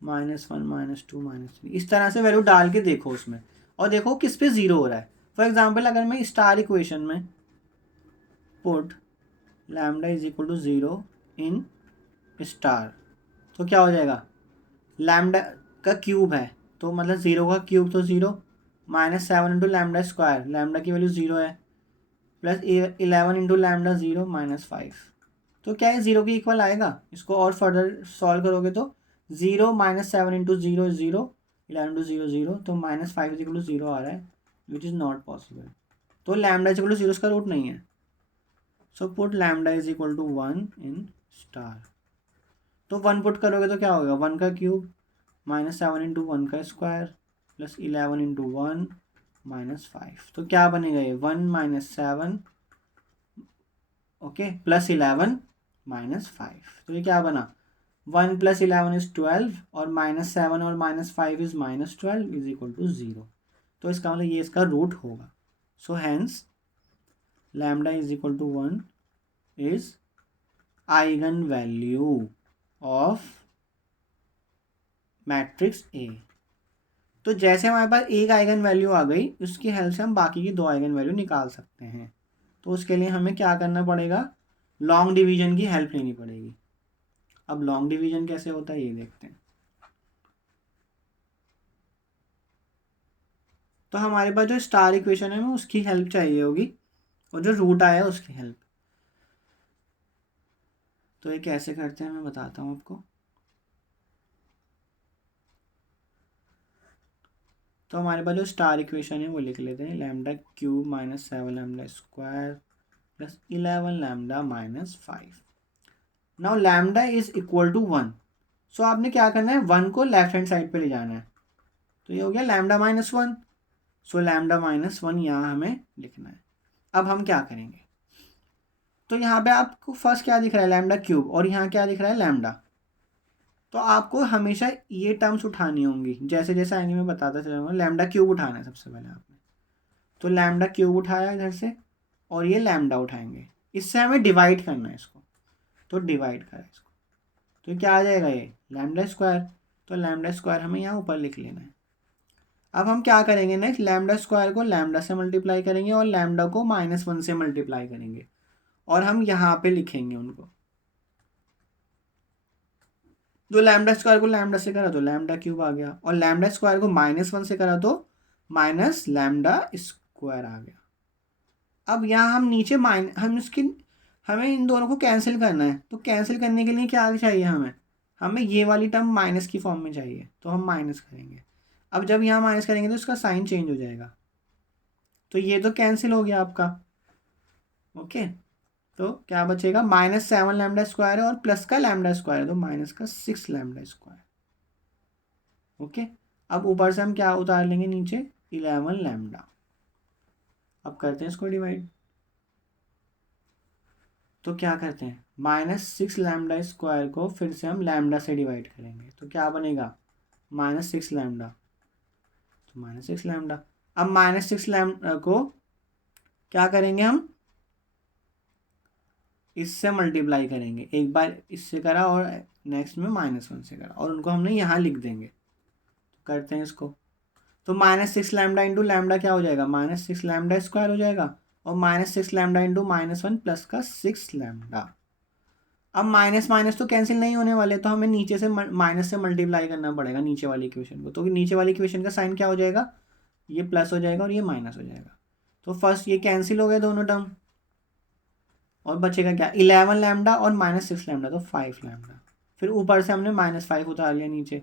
-1 -2 -3, इस तरह से वैल्यू डाल के देखो उसमें, और देखो किस पे 0 हो रहा है। फॉर एग्जाम्पल अगर मैं स्टार इक्वेशन में put lambda is equal to 0 in star, तो क्या हो जाएगा? लैम्डा का क्यूब है तो मतलब 0 का क्यूब तो 0, -7 इंटू लैम्डा स्क्वायर, लैम्डा की वैल्यू 0 है, प्लस 11 इंटू लैम्डा 0 -5, तो क्या है 0 के इक्वल आएगा? इसको और फर्दर सॉल्व करोगे तो 0 -7 इंटू 0 0, 11 इंटू 0 0, तो -5 इज इक्वल टू 0 आ रहा है, विच इज़ नॉट पॉसिबल। तो लैम्डा इज इक्वल टू 0 इसका रूट नहीं है। So put lambda is equal to 1 in star. तो 1 पुट करोगे तो क्या होगा? 1 का क्यूब -7 इंटू 1 का स्क्वायर प्लस 11 इंटू 1 -5, तो क्या बनेगा ये? 1 - 7 ओके प्लस 11 -5, तो ये क्या बना? 1 + 11 इज 12 और -7 और -5 इज -12 इज इक्वल टू 0। तो इसका मतलब ये इसका रूट होगा। So hence lambda is equal to 1 is eigen value of matrix A. तो जैसे हमारे पास एक आइगन वैल्यू आ गई, उसकी हेल्प से हम बाकी की 2 आइगन वैल्यू निकाल सकते हैं। तो उसके लिए हमें क्या करना पड़ेगा? लॉन्ग डिवीजन की हेल्प लेनी पड़ेगी। अब लॉन्ग डिवीजन कैसे होता है ये देखते हैं। तो हमारे पास जो स्टार इक्वेशन है हमें उसकी हेल्प चाहिए होगी, और जो रूट आया है उसकी हेल्प। तो ये कैसे करते हैं मैं बताता हूँ आपको। तो हमारे पास जो स्टार इक्वेशन है वो लिख लेते हैं, lambda cube -7 lambda square plus 11 lambda -5। Now lambda is equal to 1। So आपने क्या करना है? 1 को लेफ्ट हैंड साइड पे ले जाना है, तो ये हो गया लैम्डा -1। सो लैम्डा -1 यहाँ हमें लिखना है। अब हम क्या करेंगे? तो यहाँ पे आपको फर्स्ट क्या दिख रहा है? लैम्डा क्यूब, और यहाँ क्या दिख रहा है? लैम्डा। तो आपको हमेशा ये टर्म्स उठानी होंगी, जैसे जैसे आगे मैं बताता चलूँगा। लैम्डा क्यूब उठाना है सबसे पहले आपने, तो लैम्डा क्यूब उठाया इधर से, और ये लैम्डा उठाएंगे। इससे हमें डिवाइड करना है इसको, तो डिवाइड करा इसको, तो क्या आ जाएगा ये लैम्डा स्क्वायर। तो लैम्डा स्क्वायर हमें यहाँ ऊपर लिख लेना है। अब हम क्या करेंगे नेक्स्ट, लैम्डा स्क्वायर को लैम्डा से मल्टीप्लाई करेंगे और लैम्डा को -1 से मल्टीप्लाई करेंगे और हम यहाँ पे लिखेंगे उनको। तो लैम्डा स्क्वायर को लैम्डा से करा तो लैम्डा क्यूब आ गया, और लैम्डा स्क्वायर को -1 से करा तो माइनस लैम्डा स्क्वायर आ गया। अब यहाँ हम नीचे हमें इन दोनों को कैंसिल करना है, तो कैंसिल करने के लिए क्या चाहिए हमें ये वाली टर्म माइनस की फॉर्म में चाहिए, तो हम माइनस करेंगे। अब जब यहाँ माइनस करेंगे तो इसका साइन चेंज हो जाएगा, तो ये तो कैंसिल हो गया आपका। ओके, तो क्या बचेगा, -7 लैम्डा स्क्वायर है और प्लस का लैम्डा स्क्वायर है, तो माइनस का 6 लैम्डा स्क्वायर। ओके, अब ऊपर से हम क्या उतार लेंगे नीचे, 11 लैम्डा। अब करते हैं इसको डिवाइड, तो क्या करते हैं, -6 लैम्डा स्क्वायर को फिर से हम लैम्डा से डिवाइड करेंगे, तो क्या बनेगा -6 लैम्डा, तो -6 लैम्डा। अब -6 लैम्डा को क्या करेंगे, हम इससे मल्टीप्लाई करेंगे, एक बार इससे करा और नेक्स्ट में -1 से करा, और उनको हमने यहाँ लिख देंगे। तो करते हैं इसको, तो -6 लैम्डा इंटू लैम्डा क्या हो जाएगा, -6 लैम्डा स्क्वायर हो जाएगा, और -6 लैम्डा इंटू -1 प्लस का 6 लैम्डा। अब माइनस माइनस तो कैंसिल नहीं होने वाले, तो हमें नीचे से माइनस से मल्टीप्लाई करना पड़ेगा नीचे वाली इक्वेशन को, तो नीचे वाली इक्वेशन का साइन क्या हो जाएगा, ये प्लस हो जाएगा और ये माइनस हो जाएगा। तो फर्स्ट ये कैंसिल हो गए दोनों टर्म, और बचेगा क्या, 11 लैम्डा और -6 लैम्डा, तो 5 लैम्डा। फिर ऊपर से हमने -5 उतार लिया नीचे।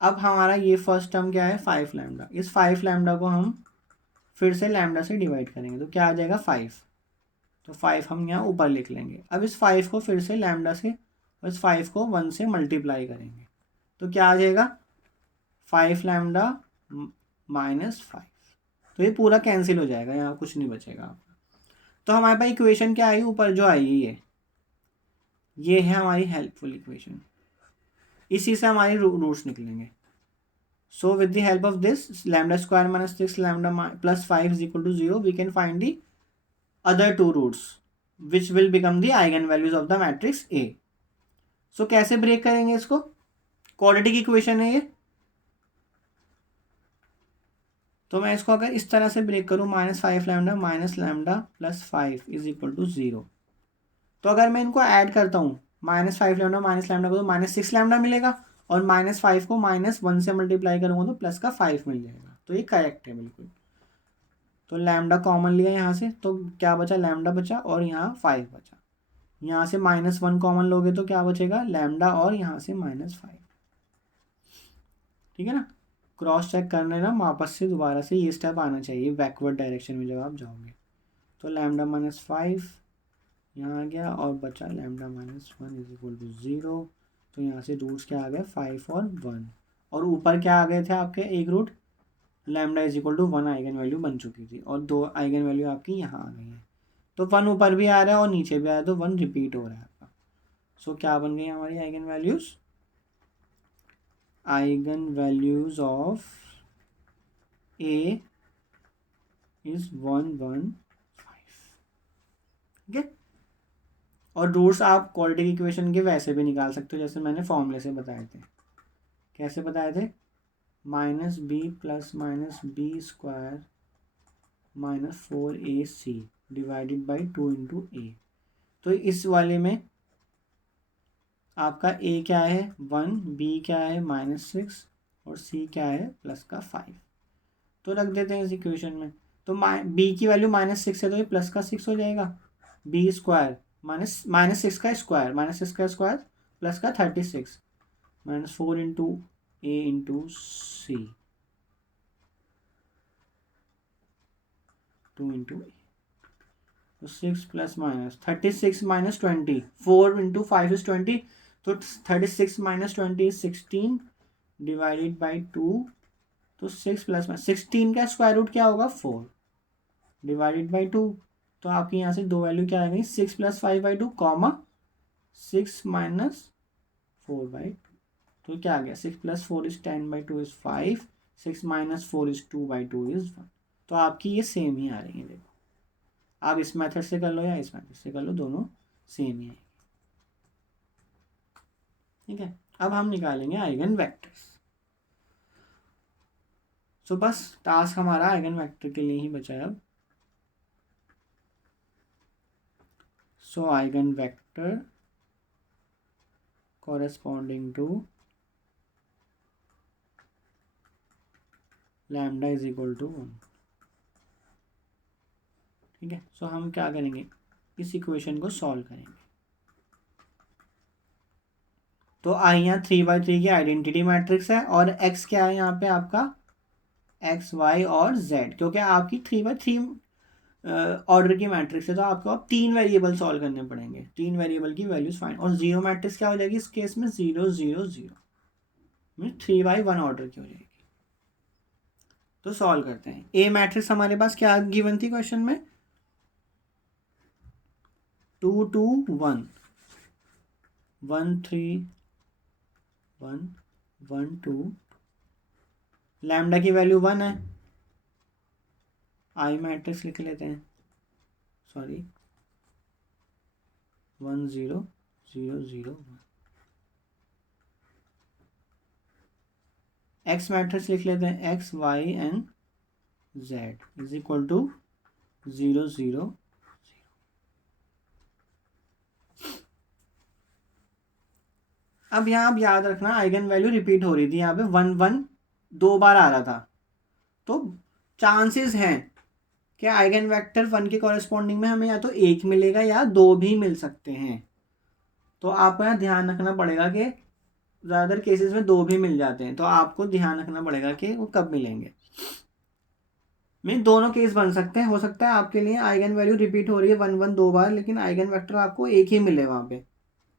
अब हमारा ये फर्स्ट टर्म क्या है, 5 लैम्डा। इस 5 लैम्डा को हम फिर से लैम्डा से डिवाइड करेंगे, तो क्या आ जाएगा 5, तो 5 हम यहाँ ऊपर लिख लेंगे। अब इस 5 को फिर से लैम्डा से, इस 5 को 1 से मल्टीप्लाई करेंगे, तो क्या आ जाएगा 5 लैम्डा -5, तो ये पूरा कैंसिल हो जाएगा, यहाँ कुछ नहीं बचेगा आपका। तो हमारे पास इक्वेशन क्या आई ऊपर जो आई है, ये है हमारी हेल्पफुल इक्वेशन, इसी से हमारी रूट्स निकलेंगे। So with the help of this lambda square -6 lambda plus 5 is equal to 0, we can find the other two roots which will become the eigen values of the matrix A. So कैसे ब्रेक करेंगे इसको, क्वाड्रेटिक इक्वेशन है ये, तो मैं इसको अगर इस तरह से ब्रेक करूँ, -5 lambda minus lambda plus 5 is equal to 0, तो अगर मैं इनको ऐड करता हूँ, -5 लैम्डा माइनस लैम्डा को तो -6 लैम्डा मिलेगा, और -5 को -1 से मल्टीप्लाई करूँगा तो प्लस का 5 मिल जाएगा, तो ये करेक्ट है बिल्कुल। तो लैम्डा कॉमन लिया यहाँ से, तो क्या बचा, लैम्डा बचा और यहाँ 5 बचा। यहाँ से -1 कॉमन लोगे तो क्या बचेगा, लैम्डा और यहाँ से -5। ठीक है ना, क्रॉस चेक करने ना वापस से दोबारा से ये स्टेप आना चाहिए बैकवर्ड डायरेक्शन में जब आप जाओगे। तो लैम्डा -5 यहाँ आ गया और बचा लैम्डा -1 इज इक्वल टू 0। तो यहाँ से रूट्स क्या आ गए, 5 और 1, और ऊपर क्या आ गए थे आपके, एक root lambda is equal to 1 eigen value बन चुकी थी, और 2 आइगन वैल्यू आपकी यहाँ आ गई है। तो 1 ऊपर भी आ रहा है और नीचे भी आ रहा है, तो 1 रिपीट हो रहा है आपका। सो क्या बन गई हमारी eigen values, eigen values of A is 1 1 5। ठीक है, और रूट्स आप क्वाड्रेटिक इक्वेशन के वैसे भी निकाल सकते हो, जैसे मैंने फॉर्मूले से बताए थे। कैसे बताए थे, -b plus -b square -4ac divided by 2 into a. तो इस वाले में आपका a क्या है 1, b क्या है -6 और c क्या है प्लस का 5। तो रख देते हैं इस इक्वेशन में, तो b की वैल्यू -6 है तो ये प्लस का 6 हो जाएगा, b स्क्वायर -6 का स्क्वायर प्लस का 36 -4 into a into c 2 into a, तो 6 प्लस माइनस 36 -20, 4 इंटू 5 इज 20, तो 36 -20 इज 16 डिवाइडेड बाई 2, तो 6 प्लस 16 का स्क्वायर रूट क्या होगा 4 डिवाइडेड बाई 2। तो आपकी यहाँ से दो वैल्यू क्या आ गई, 6 + 5/2 कॉमा 6 - 4/2। तो क्या आ गया, 6 + 4 इज 10/2 इज 5, 6 - 4 इज 2/2 इज 1। तो आपकी ये सेम ही आ रही है देखो। आप इस मेथड से कर लो या इस मेथड से कर लो, दोनों सेम ही है। ठीक है, अब हम निकालेंगे आइगन वेक्टर्स। सो बस टास्क हमारा आइगन वेक्टर के लिए ही बचा है अब। So eigen vector corresponding to lambda is equal to 1। ठीक है, सो हम क्या करेंगे, इस इक्वेशन को सॉल्व करेंगे। तो आई यहाँ 3x3 की आइडेंटिटी मैट्रिक्स है और x क्या है यहाँ पे आपका x y और z, क्योंकि आपकी 3x3 ऑर्डर की मैट्रिक्स है तो आपको अब 3 वेरिएबल सॉल्व करने पड़ेंगे, 3 वेरिएबल की वैल्यूज फाइंड। और जीरो मैट्रिक्स क्या हो जाएगी इस केस में, 0 0 0 में 3x1 ऑर्डर की हो जाएगी। तो सॉल्व करते हैं। ए मैट्रिक्स हमारे पास क्या गिवन थी क्वेश्चन में, 2 2 1 1 3 1 1 2, लैम्डा की वैल्यू 1 है। आई मैट्रिक्स लिख लेते हैं, सॉरी 1 0 0 0 1। एक्स मैट्रिक्स लिख लेते हैं, x y and z is equal to 0 0। अब यहाँ आप याद रखना आइगन वैल्यू रिपीट हो रही थी, यहाँ पे 1 1 2 बार आ रहा था, तो चांसेस हैं कि आइगन वेक्टर 1 के कॉरेस्पॉन्डिंग में हमें या तो 1 मिलेगा या 2 भी मिल सकते हैं। तो आपको यहाँ ध्यान रखना पड़ेगा कि ज़्यादातर केसेस में 2 भी मिल जाते हैं, तो आपको ध्यान रखना पड़ेगा कि वो कब मिलेंगे। में दोनों केस बन सकते हैं, हो सकता है आपके लिए आइगन वैल्यू रिपीट हो रही है 1 1 2 बार, लेकिन आइगन वेक्टर आपको एक ही मिले वहाँ पे।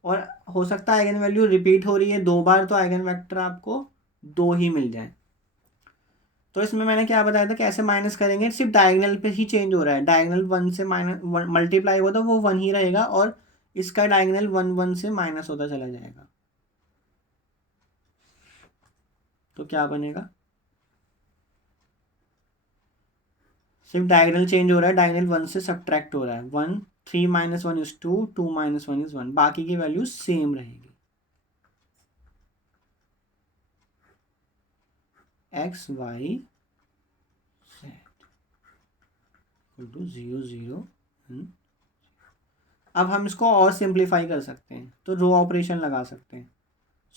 और हो सकता है आइगन वैल्यू रिपीट हो रही है 2 बार तो आइगन वेक्टर आपको 2 ही मिल जाए। तो इसमें मैंने क्या बताया था कैसे माइनस करेंगे, सिर्फ डायगोनल पे ही चेंज हो रहा है, डायगोनल 1 से माइनस मल्टीप्लाई होगा तो वो 1 ही रहेगा, और इसका डायगोनल 1 1 से माइनस होता चला जाएगा। तो क्या बनेगा, सिर्फ डायगोनल चेंज हो रहा है, डायगोनल 1 से सब्ट्रैक्ट हो रहा है, 1 3 - 1 इज 2 2 - 1 इज 1, बाकी की वैल्यू सेम रहेगी। X y z to 0 0। अब हम इसको और सिंप्लीफाई कर सकते हैं, तो रो ऑपरेशन लगा सकते हैं।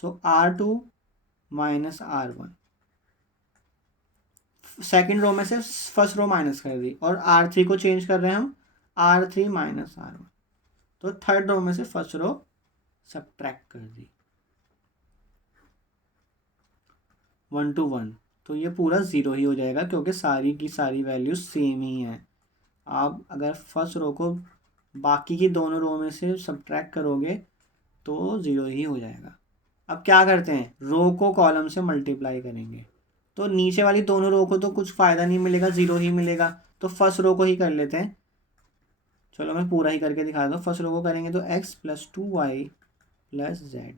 सो R2 - R1, सेकेंड रो में से फर्स्ट रो माइनस कर दी, और R3 को चेंज कर रहे हैं हम, R3 - R1, तो थर्ड रो में से फर्स्ट रो सब्ट्रैक्ट कर दी, 1 to 1, तो ये पूरा 0 ही हो जाएगा क्योंकि सारी की सारी वैल्यू सेम ही है। आप अगर फर्स्ट रो को बाकी की दोनों रो में से सब्ट्रैक्ट करोगे तो 0 ही हो जाएगा। अब क्या करते हैं, रो को कॉलम से मल्टीप्लाई करेंगे, तो नीचे वाली दोनों रो को तो कुछ फ़ायदा नहीं मिलेगा, 0 ही मिलेगा, तो फर्स्ट रो को ही कर लेते हैं। चलो मैं पूरा ही करके दिखा दूँ। फर्स्ट रो को करेंगे तो x + 2y + z,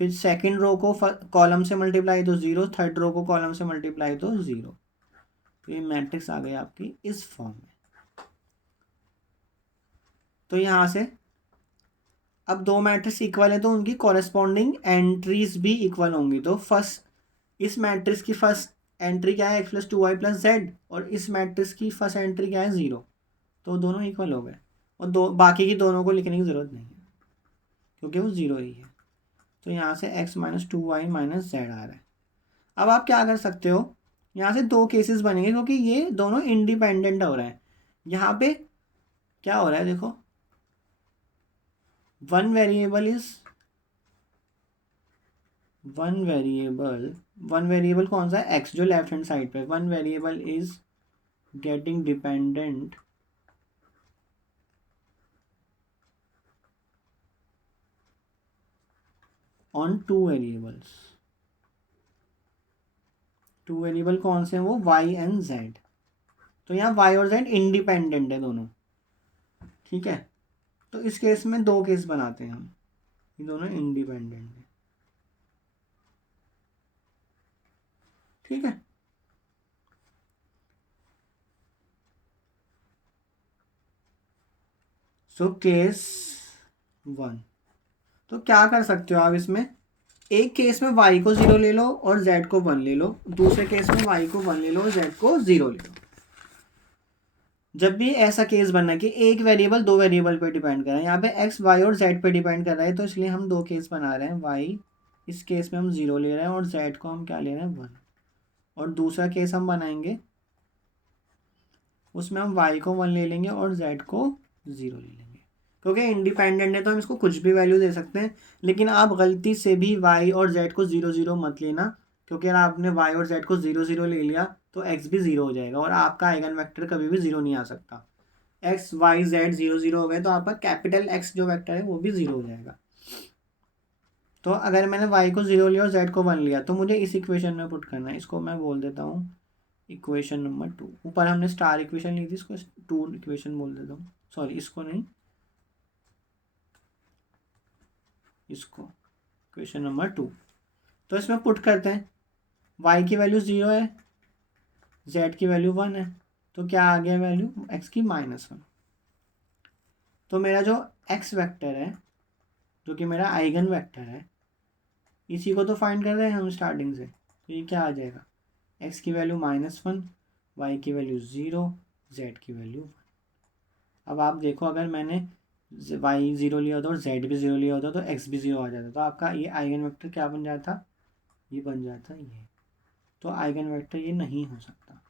फिर सेकंड रो को कॉलम से मल्टीप्लाई तो 0, थर्ड रो को कॉलम से मल्टीप्लाई तो 0। तो ये मैट्रिक्स आ गई आपकी इस फॉर्म में। तो यहाँ से अब दो मैट्रिक्स इक्वल है तो उनकी कॉरेस्पॉन्डिंग एंट्रीज भी इक्वल होंगी। तो फर्स्ट इस मैट्रिक्स की फर्स्ट एंट्री क्या है, x + 2y + z, और इस मैट्रिक्स की फर्स्ट एंट्री क्या है, 0, तो दोनों इक्वल हो गए, और दो बाकी की दोनों को लिखने की ज़रूरत नहीं है क्योंकि वो 0 ही है। तो यहाँ से x - 2y - z आ रहा है। अब आप क्या कर सकते हो, यहाँ से दो केसेस बनेंगे क्योंकि ये दोनों इंडिपेंडेंट हो रहे हैं। यहाँ पे क्या हो रहा है देखो, वन वेरिएबल कौन सा है, x, जो लेफ्ट हैंड साइड पे, one variable is getting dependent on two variables. Two variable कौन से हैं वो, y एंड z। तो यहाँ y और z इंडिपेंडेंट है दोनों, ठीक है। तो इस केस में दो केस बनाते हैं हम, ये दोनों इंडिपेंडेंट है, ठीक है। So case 1। तो क्या कर सकते हो आप इसमें, एक केस में y को 0 ले लो और z को 1 ले लो, दूसरे केस में y को 1 ले लो और z को 0 ले लो। जब भी ऐसा केस बनना है कि एक वेरिएबल दो वेरिएबल पे डिपेंड कर रहा है, यहाँ पे x y और z पे डिपेंड कर रहा है, तो इसलिए हम दो केस बना रहे हैं। y इस केस में हम 0 ले रहे हैं और z को हम क्या ले रहे हैं 1। और दूसरा केस हम बनाएंगे, उसमें हम y को 1 ले लेंगे और z को 0 ले लेंगे। क्योंकि इंडिपेंडेंट है तो हम इसको कुछ भी वैल्यू दे सकते हैं, लेकिन आप गलती से भी y और z को 0 0 मत लेना, क्योंकि अगर आपने y और z को 0 0 ले लिया तो x भी 0 हो जाएगा और आपका आइगन वेक्टर कभी भी 0 नहीं आ सकता। x y z 0 0 हो गए तो आपका कैपिटल x जो वेक्टर है वो भी 0 हो जाएगा। तो अगर मैंने y को 0 लिया और z को 1 लिया तो मुझे इस इक्वेशन में पुट करना है। इसको मैं बोल देता हूँ इक्वेशन नंबर 2। ऊपर हमने स्टार इक्वेशन ली थी, इसको 2 इक्वेशन बोल देता हूँ, सॉरी इसको नहीं, इसको इक्वेशन नंबर 2। तो इसमें पुट करते हैं, y की वैल्यू 0 है, z की वैल्यू 1 है, तो क्या आ गया वैल्यू x की -1। तो मेरा जो x वेक्टर है जो कि मेरा आइगन वेक्टर है, इसी को तो फाइंड कर रहे हैं हम स्टार्टिंग से, तो ये क्या आ जाएगा, x की वैल्यू -1, y की वैल्यू 0, z की वैल्यू 1। अब आप देखो अगर मैंने y 0 लिया होता और z भी 0 लिया होता तो x भी 0 आ जाता, तो आपका ये आइगन वेक्टर क्या बन जाता, ये बन जाता ये। तो आइगन वेक्टर ये नहीं हो सकता,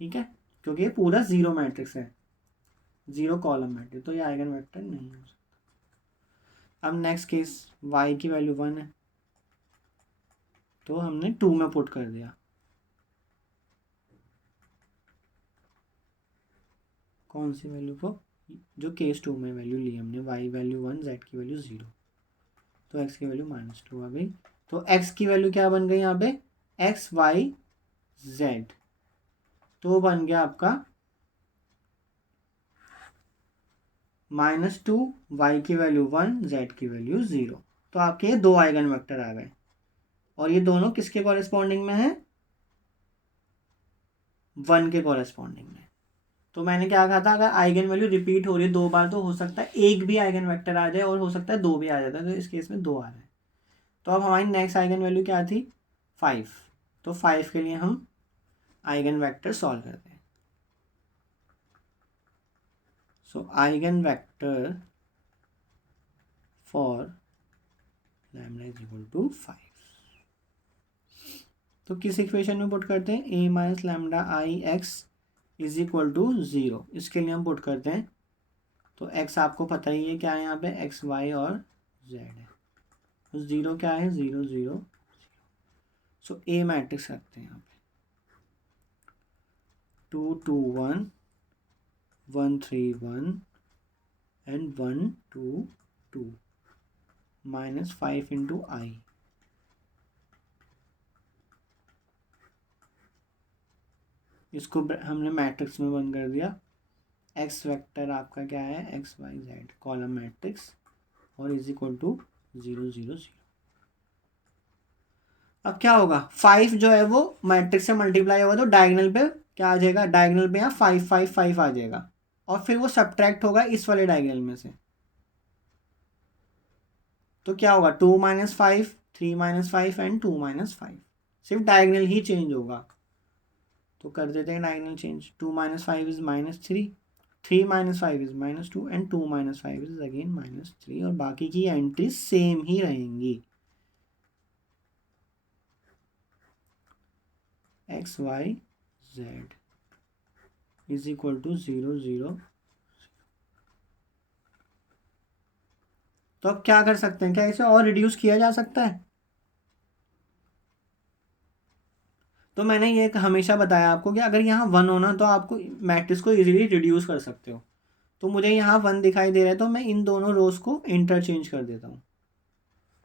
ठीक है, क्योंकि ये पूरा 0 मैट्रिक्स है, 0 कॉलम मैट्रिक्स, तो ये आइगन वेक्टर नहीं हो सकता। अब नेक्स्ट केस, y की वैल्यू 1 है तो हमने 2 में पुट कर दिया, कौन सी वैल्यू को, जो केस 2 में वैल्यू ली हमने, y वैल्यू 1, z की वैल्यू 0, तो x की वैल्यू -2 आ गई। तो x की वैल्यू क्या बन गई यहाँ पे, x y z, तो बन गया आपका -2, y की वैल्यू 1, z की वैल्यू 0। तो आपके ये दो आइगन वेक्टर आ गए और ये दोनों किसके कॉरेस्पॉन्डिंग में है, 1 के कॉरेस्पॉन्डिंग में। तो मैंने क्या कहा था, अगर आइगन वैल्यू रिपीट हो रही है 2 बार तो हो सकता है एक भी आइगन वेक्टर आ जाए और हो सकता है 2 भी आ जाता है, तो इस केस में 2 आ रहे हैं। तो अब हमारी नेक्स्ट आइगन वैल्यू क्या थी, 5। तो 5 के लिए हम आइगन वेक्टर सॉल्व करते हैं। So eigen vector for lambda is equal to 5। तो किस इक्वेशन में पुट करते हैं, a minus lambda I x is equal to 0, इसके लिए हम पुट करते हैं। तो x आपको पता ही है क्या है, यहाँ पे x y और z है, तो 0 क्या है, 0 0 0। सो a मैट्रिक्स रखते हैं यहाँ पे, 2 2 1 1 3 1 एंड 1 2 2 -5 इंटू आई। इसको हमने मैट्रिक्स में बंद कर दिया। एक्स वेक्टर आपका क्या है, x y z column matrix और इज इक्वल टू 0 0 0। अब क्या होगा, 5 जो है वो मैट्रिक्स से मल्टीप्लाई होगा तो डायगोनल पे क्या आ जाएगा, डायगोनल पे यहाँ 5 5 5 आ जाएगा और फिर वो सब्ट्रैक्ट होगा इस वाले डायगोनल में से। तो क्या होगा, 2 -5 3 -5 एंड 2 -5, सिर्फ डायगोनल ही चेंज होगा। तो कर देते हैं diagonal change, 2 -5 is -3, 3 -5 is -2 and 2 -5 is again -3 और बाकी की एंट्रीज सेम ही रहेंगी, x y z is equal to 0 0। तो अब क्या कर सकते हैं, क्या इसे और रिड्यूस किया जा सकता है। तो मैंने ये हमेशा बताया आपको कि अगर यहाँ 1 होना तो आपको मैट्रिक्स को इजीली रिड्यूस कर सकते हो। तो मुझे यहाँ 1 दिखाई दे रहा है तो मैं इन दोनों रोज को इंटरचेंज कर देता हूँ,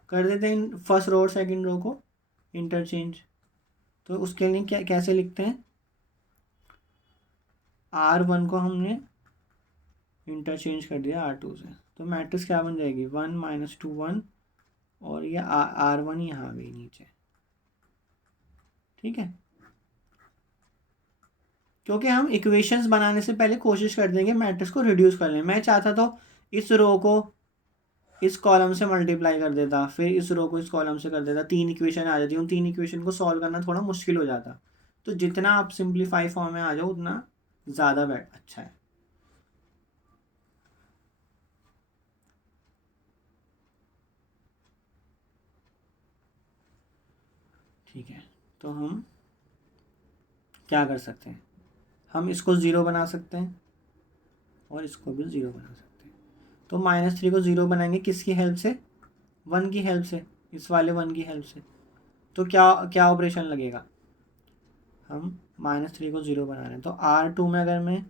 कर देते हैं फर्स्ट रो और सेकंड रो को इंटरचेंज। तो उसके लिए क्या कैसे लिखते हैं, R1 को हमने इंटरचेंज कर दिया R2 से, तो मैट्रिक्स क्या बन जाएगी, 1 -2 1 और ये R1 यहाँ आ गई नीचे, ठीक है। क्योंकि हम इक्वेशंस बनाने से पहले कोशिश करते हैं कि मैट्रिक्स को रिड्यूस कर लें। मैं चाहता तो इस रो को इस कॉलम से मल्टीप्लाई कर देता, फिर इस रो को इस कॉलम से कर देता, 3 इक्वेशन आ जाती, उन 3 इक्वेशन को सॉल्व करना थोड़ा मुश्किल हो जाता। तो जितना आप सिंप्लीफाई फॉर्म में आ जाओ उतना ज़्यादा अच्छा है। ठीक है, तो हम क्या कर सकते हैं, हम इसको ज़ीरो बना सकते हैं और इसको भी ज़ीरो बना सकते हैं। तो -3 को ज़ीरो बनाएंगे किसकी हेल्प से, 1 की हेल्प से, इस वाले 1 की हेल्प से। तो क्या क्या ऑपरेशन लगेगा, हम -3 को ज़ीरो बना रहे हैं, तो R2 में अगर मैं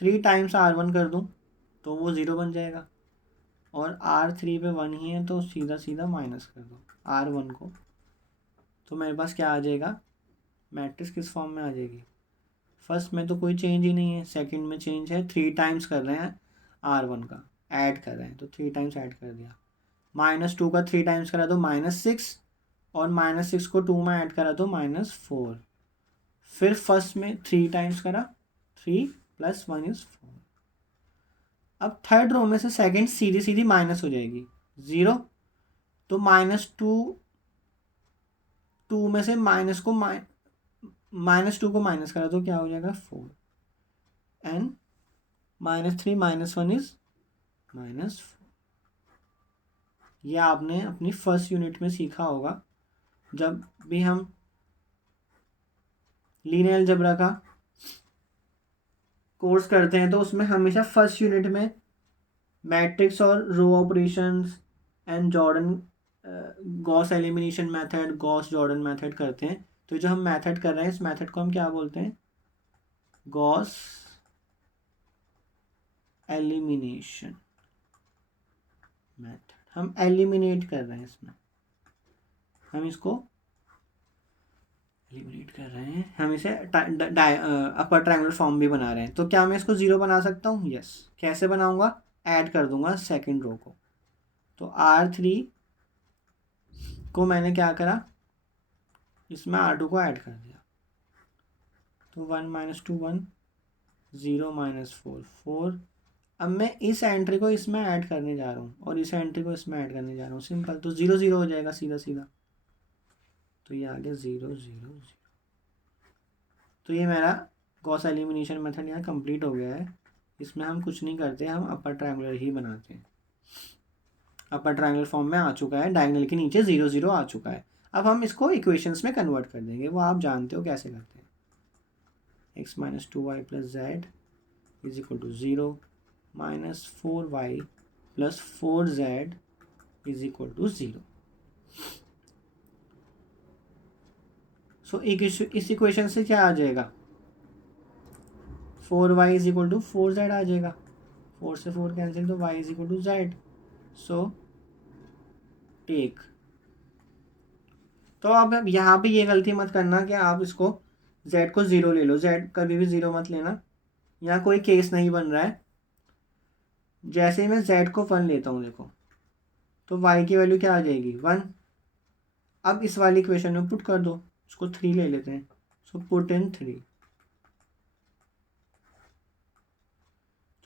3 टाइम्स R1 कर दूं तो वो ज़ीरो बन जाएगा, और R3 पे 1 ही है तो सीधा सीधा माइनस कर दो R1 को, तो मेरे पास क्या आ जाएगा, मैट्रिक्स किस फॉर्म में आ जाएगी, फर्स्ट में तो कोई चेंज ही नहीं है, सेकंड में चेंज है, 3 टाइम्स कर रहे हैं R1 का, ऐड कर रहे हैं तो 3 टाइम्स ऐड कर दिया, -2 का 3 टाइम्स करा तो -6, और -6 को 2 में ऐड करा तो -4, फिर फर्स्ट में 3 टाइम्स करा, 3 + 1 = 4। अब थर्ड रो में से सेकंड सीधी सीधी माइनस हो जाएगी 0, तो -2 में से -2 को माइनस करा तो क्या हो जाएगा 4, एंड -3 - 1 = -4। यह आपने अपनी फर्स्ट यूनिट में सीखा होगा, जब भी हम लीनियर अलजेब्रा का कोर्स करते हैं तो उसमें हमेशा फर्स्ट यूनिट में मैट्रिक्स और row operations and Jordan Gauss elimination method, Gauss Jordan method करते हैं। तो जो हम मेथड कर रहे हैं इस मेथड को हम क्या बोलते हैं, गॉस एलिमिनेशन मेथड। हम एलिमिनेट कर रहे हैं, इसमें हम इसको एलिमिनेट कर रहे हैं, हम इसे अपर ट्रायंगुलर फॉर्म भी बना रहे हैं। तो क्या मैं इसको 0 बना सकता हूँ, यस। कैसे बनाऊंगा, ऐड कर दूंगा सेकंड रो को, तो R3 को मैंने क्या करा, इसमें R2 को ऐड कर दिया, तो 1 - 2 1, 0 - 4 4। अब मैं इस एंट्री को इसमें ऐड करने जा रहा हूँ और इस एंट्री को इसमें ऐड करने जा रहा हूँ, सिंपल, तो 0 0 हो जाएगा सीधा सीधा, तो ये आ गया 0 0 0। तो ये मेरा गॉस एलिमिनेशन मेथड यहाँ कंप्लीट हो गया है। इसमें हम कुछ नहीं करते, हम अपर ट्रायंगुलर ही बनाते हैं। अपर ट्रायंगुलर फॉर्म में आ चुका है, डायगोनल के नीचे 0 0 आ चुका है। अब हम इसको इक्वेशंस में कन्वर्ट कर देंगे, वो आप जानते हो कैसे करते हैं। x - 2y + z = 0, -4y + 4z = 0। सो इस इक्वेशन से क्या आ जाएगा, 4y = 4z आ जाएगा, 4 से 4 कैंसिल, तो y = z। So take. तो अब यहाँ पे ये गलती मत करना कि आप इसको z को 0 ले लो, z कभी भी 0 मत लेना, यहाँ कोई केस नहीं बन रहा है। जैसे ही मैं z को 1 लेता हूँ, देखो, तो y की वैल्यू क्या आ जाएगी, 1। अब इस वाली इक्वेशन में पुट कर दो, इसको 3 ले लेते हैं, सो पुट इन 3,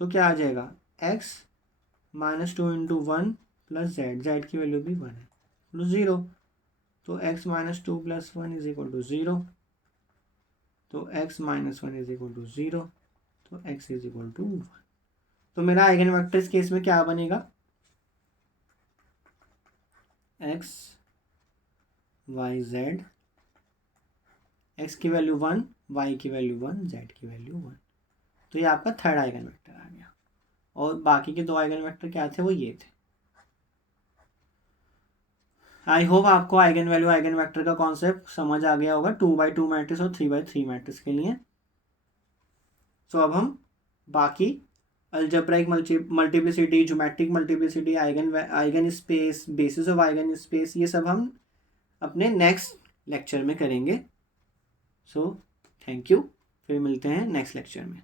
तो क्या आ जाएगा, x - 2 × 1 + z की वैल्यू भी 1 है, तो 0, तो x - 2 + 1 = 0, तो x - 1 = 0, तो x = 1। तो मेरा आइगन वेक्टर इस केस में क्या बनेगा, x y z, x की वैल्यू 1, y की वैल्यू 1, z की वैल्यू 1। तो ये आपका थर्ड आइगन वेक्टर आ गया, और बाकी के 2 आइगन वेक्टर क्या थे, वो ये थे। आई होप आपको आइगन वैल्यू आइगन वेक्टर का कॉन्सेप्ट समझ आ गया होगा 2x2 मैट्रिक्स और 3x3 मैट्रिक्स के लिए। सो अब हम बाकी algebraic multiplicity, geometric multiplicity, eigen space, basis of eigen space, ये सब हम अपने नेक्स्ट लेक्चर में करेंगे। सो थैंक यू, फिर मिलते हैं नेक्स्ट लेक्चर में।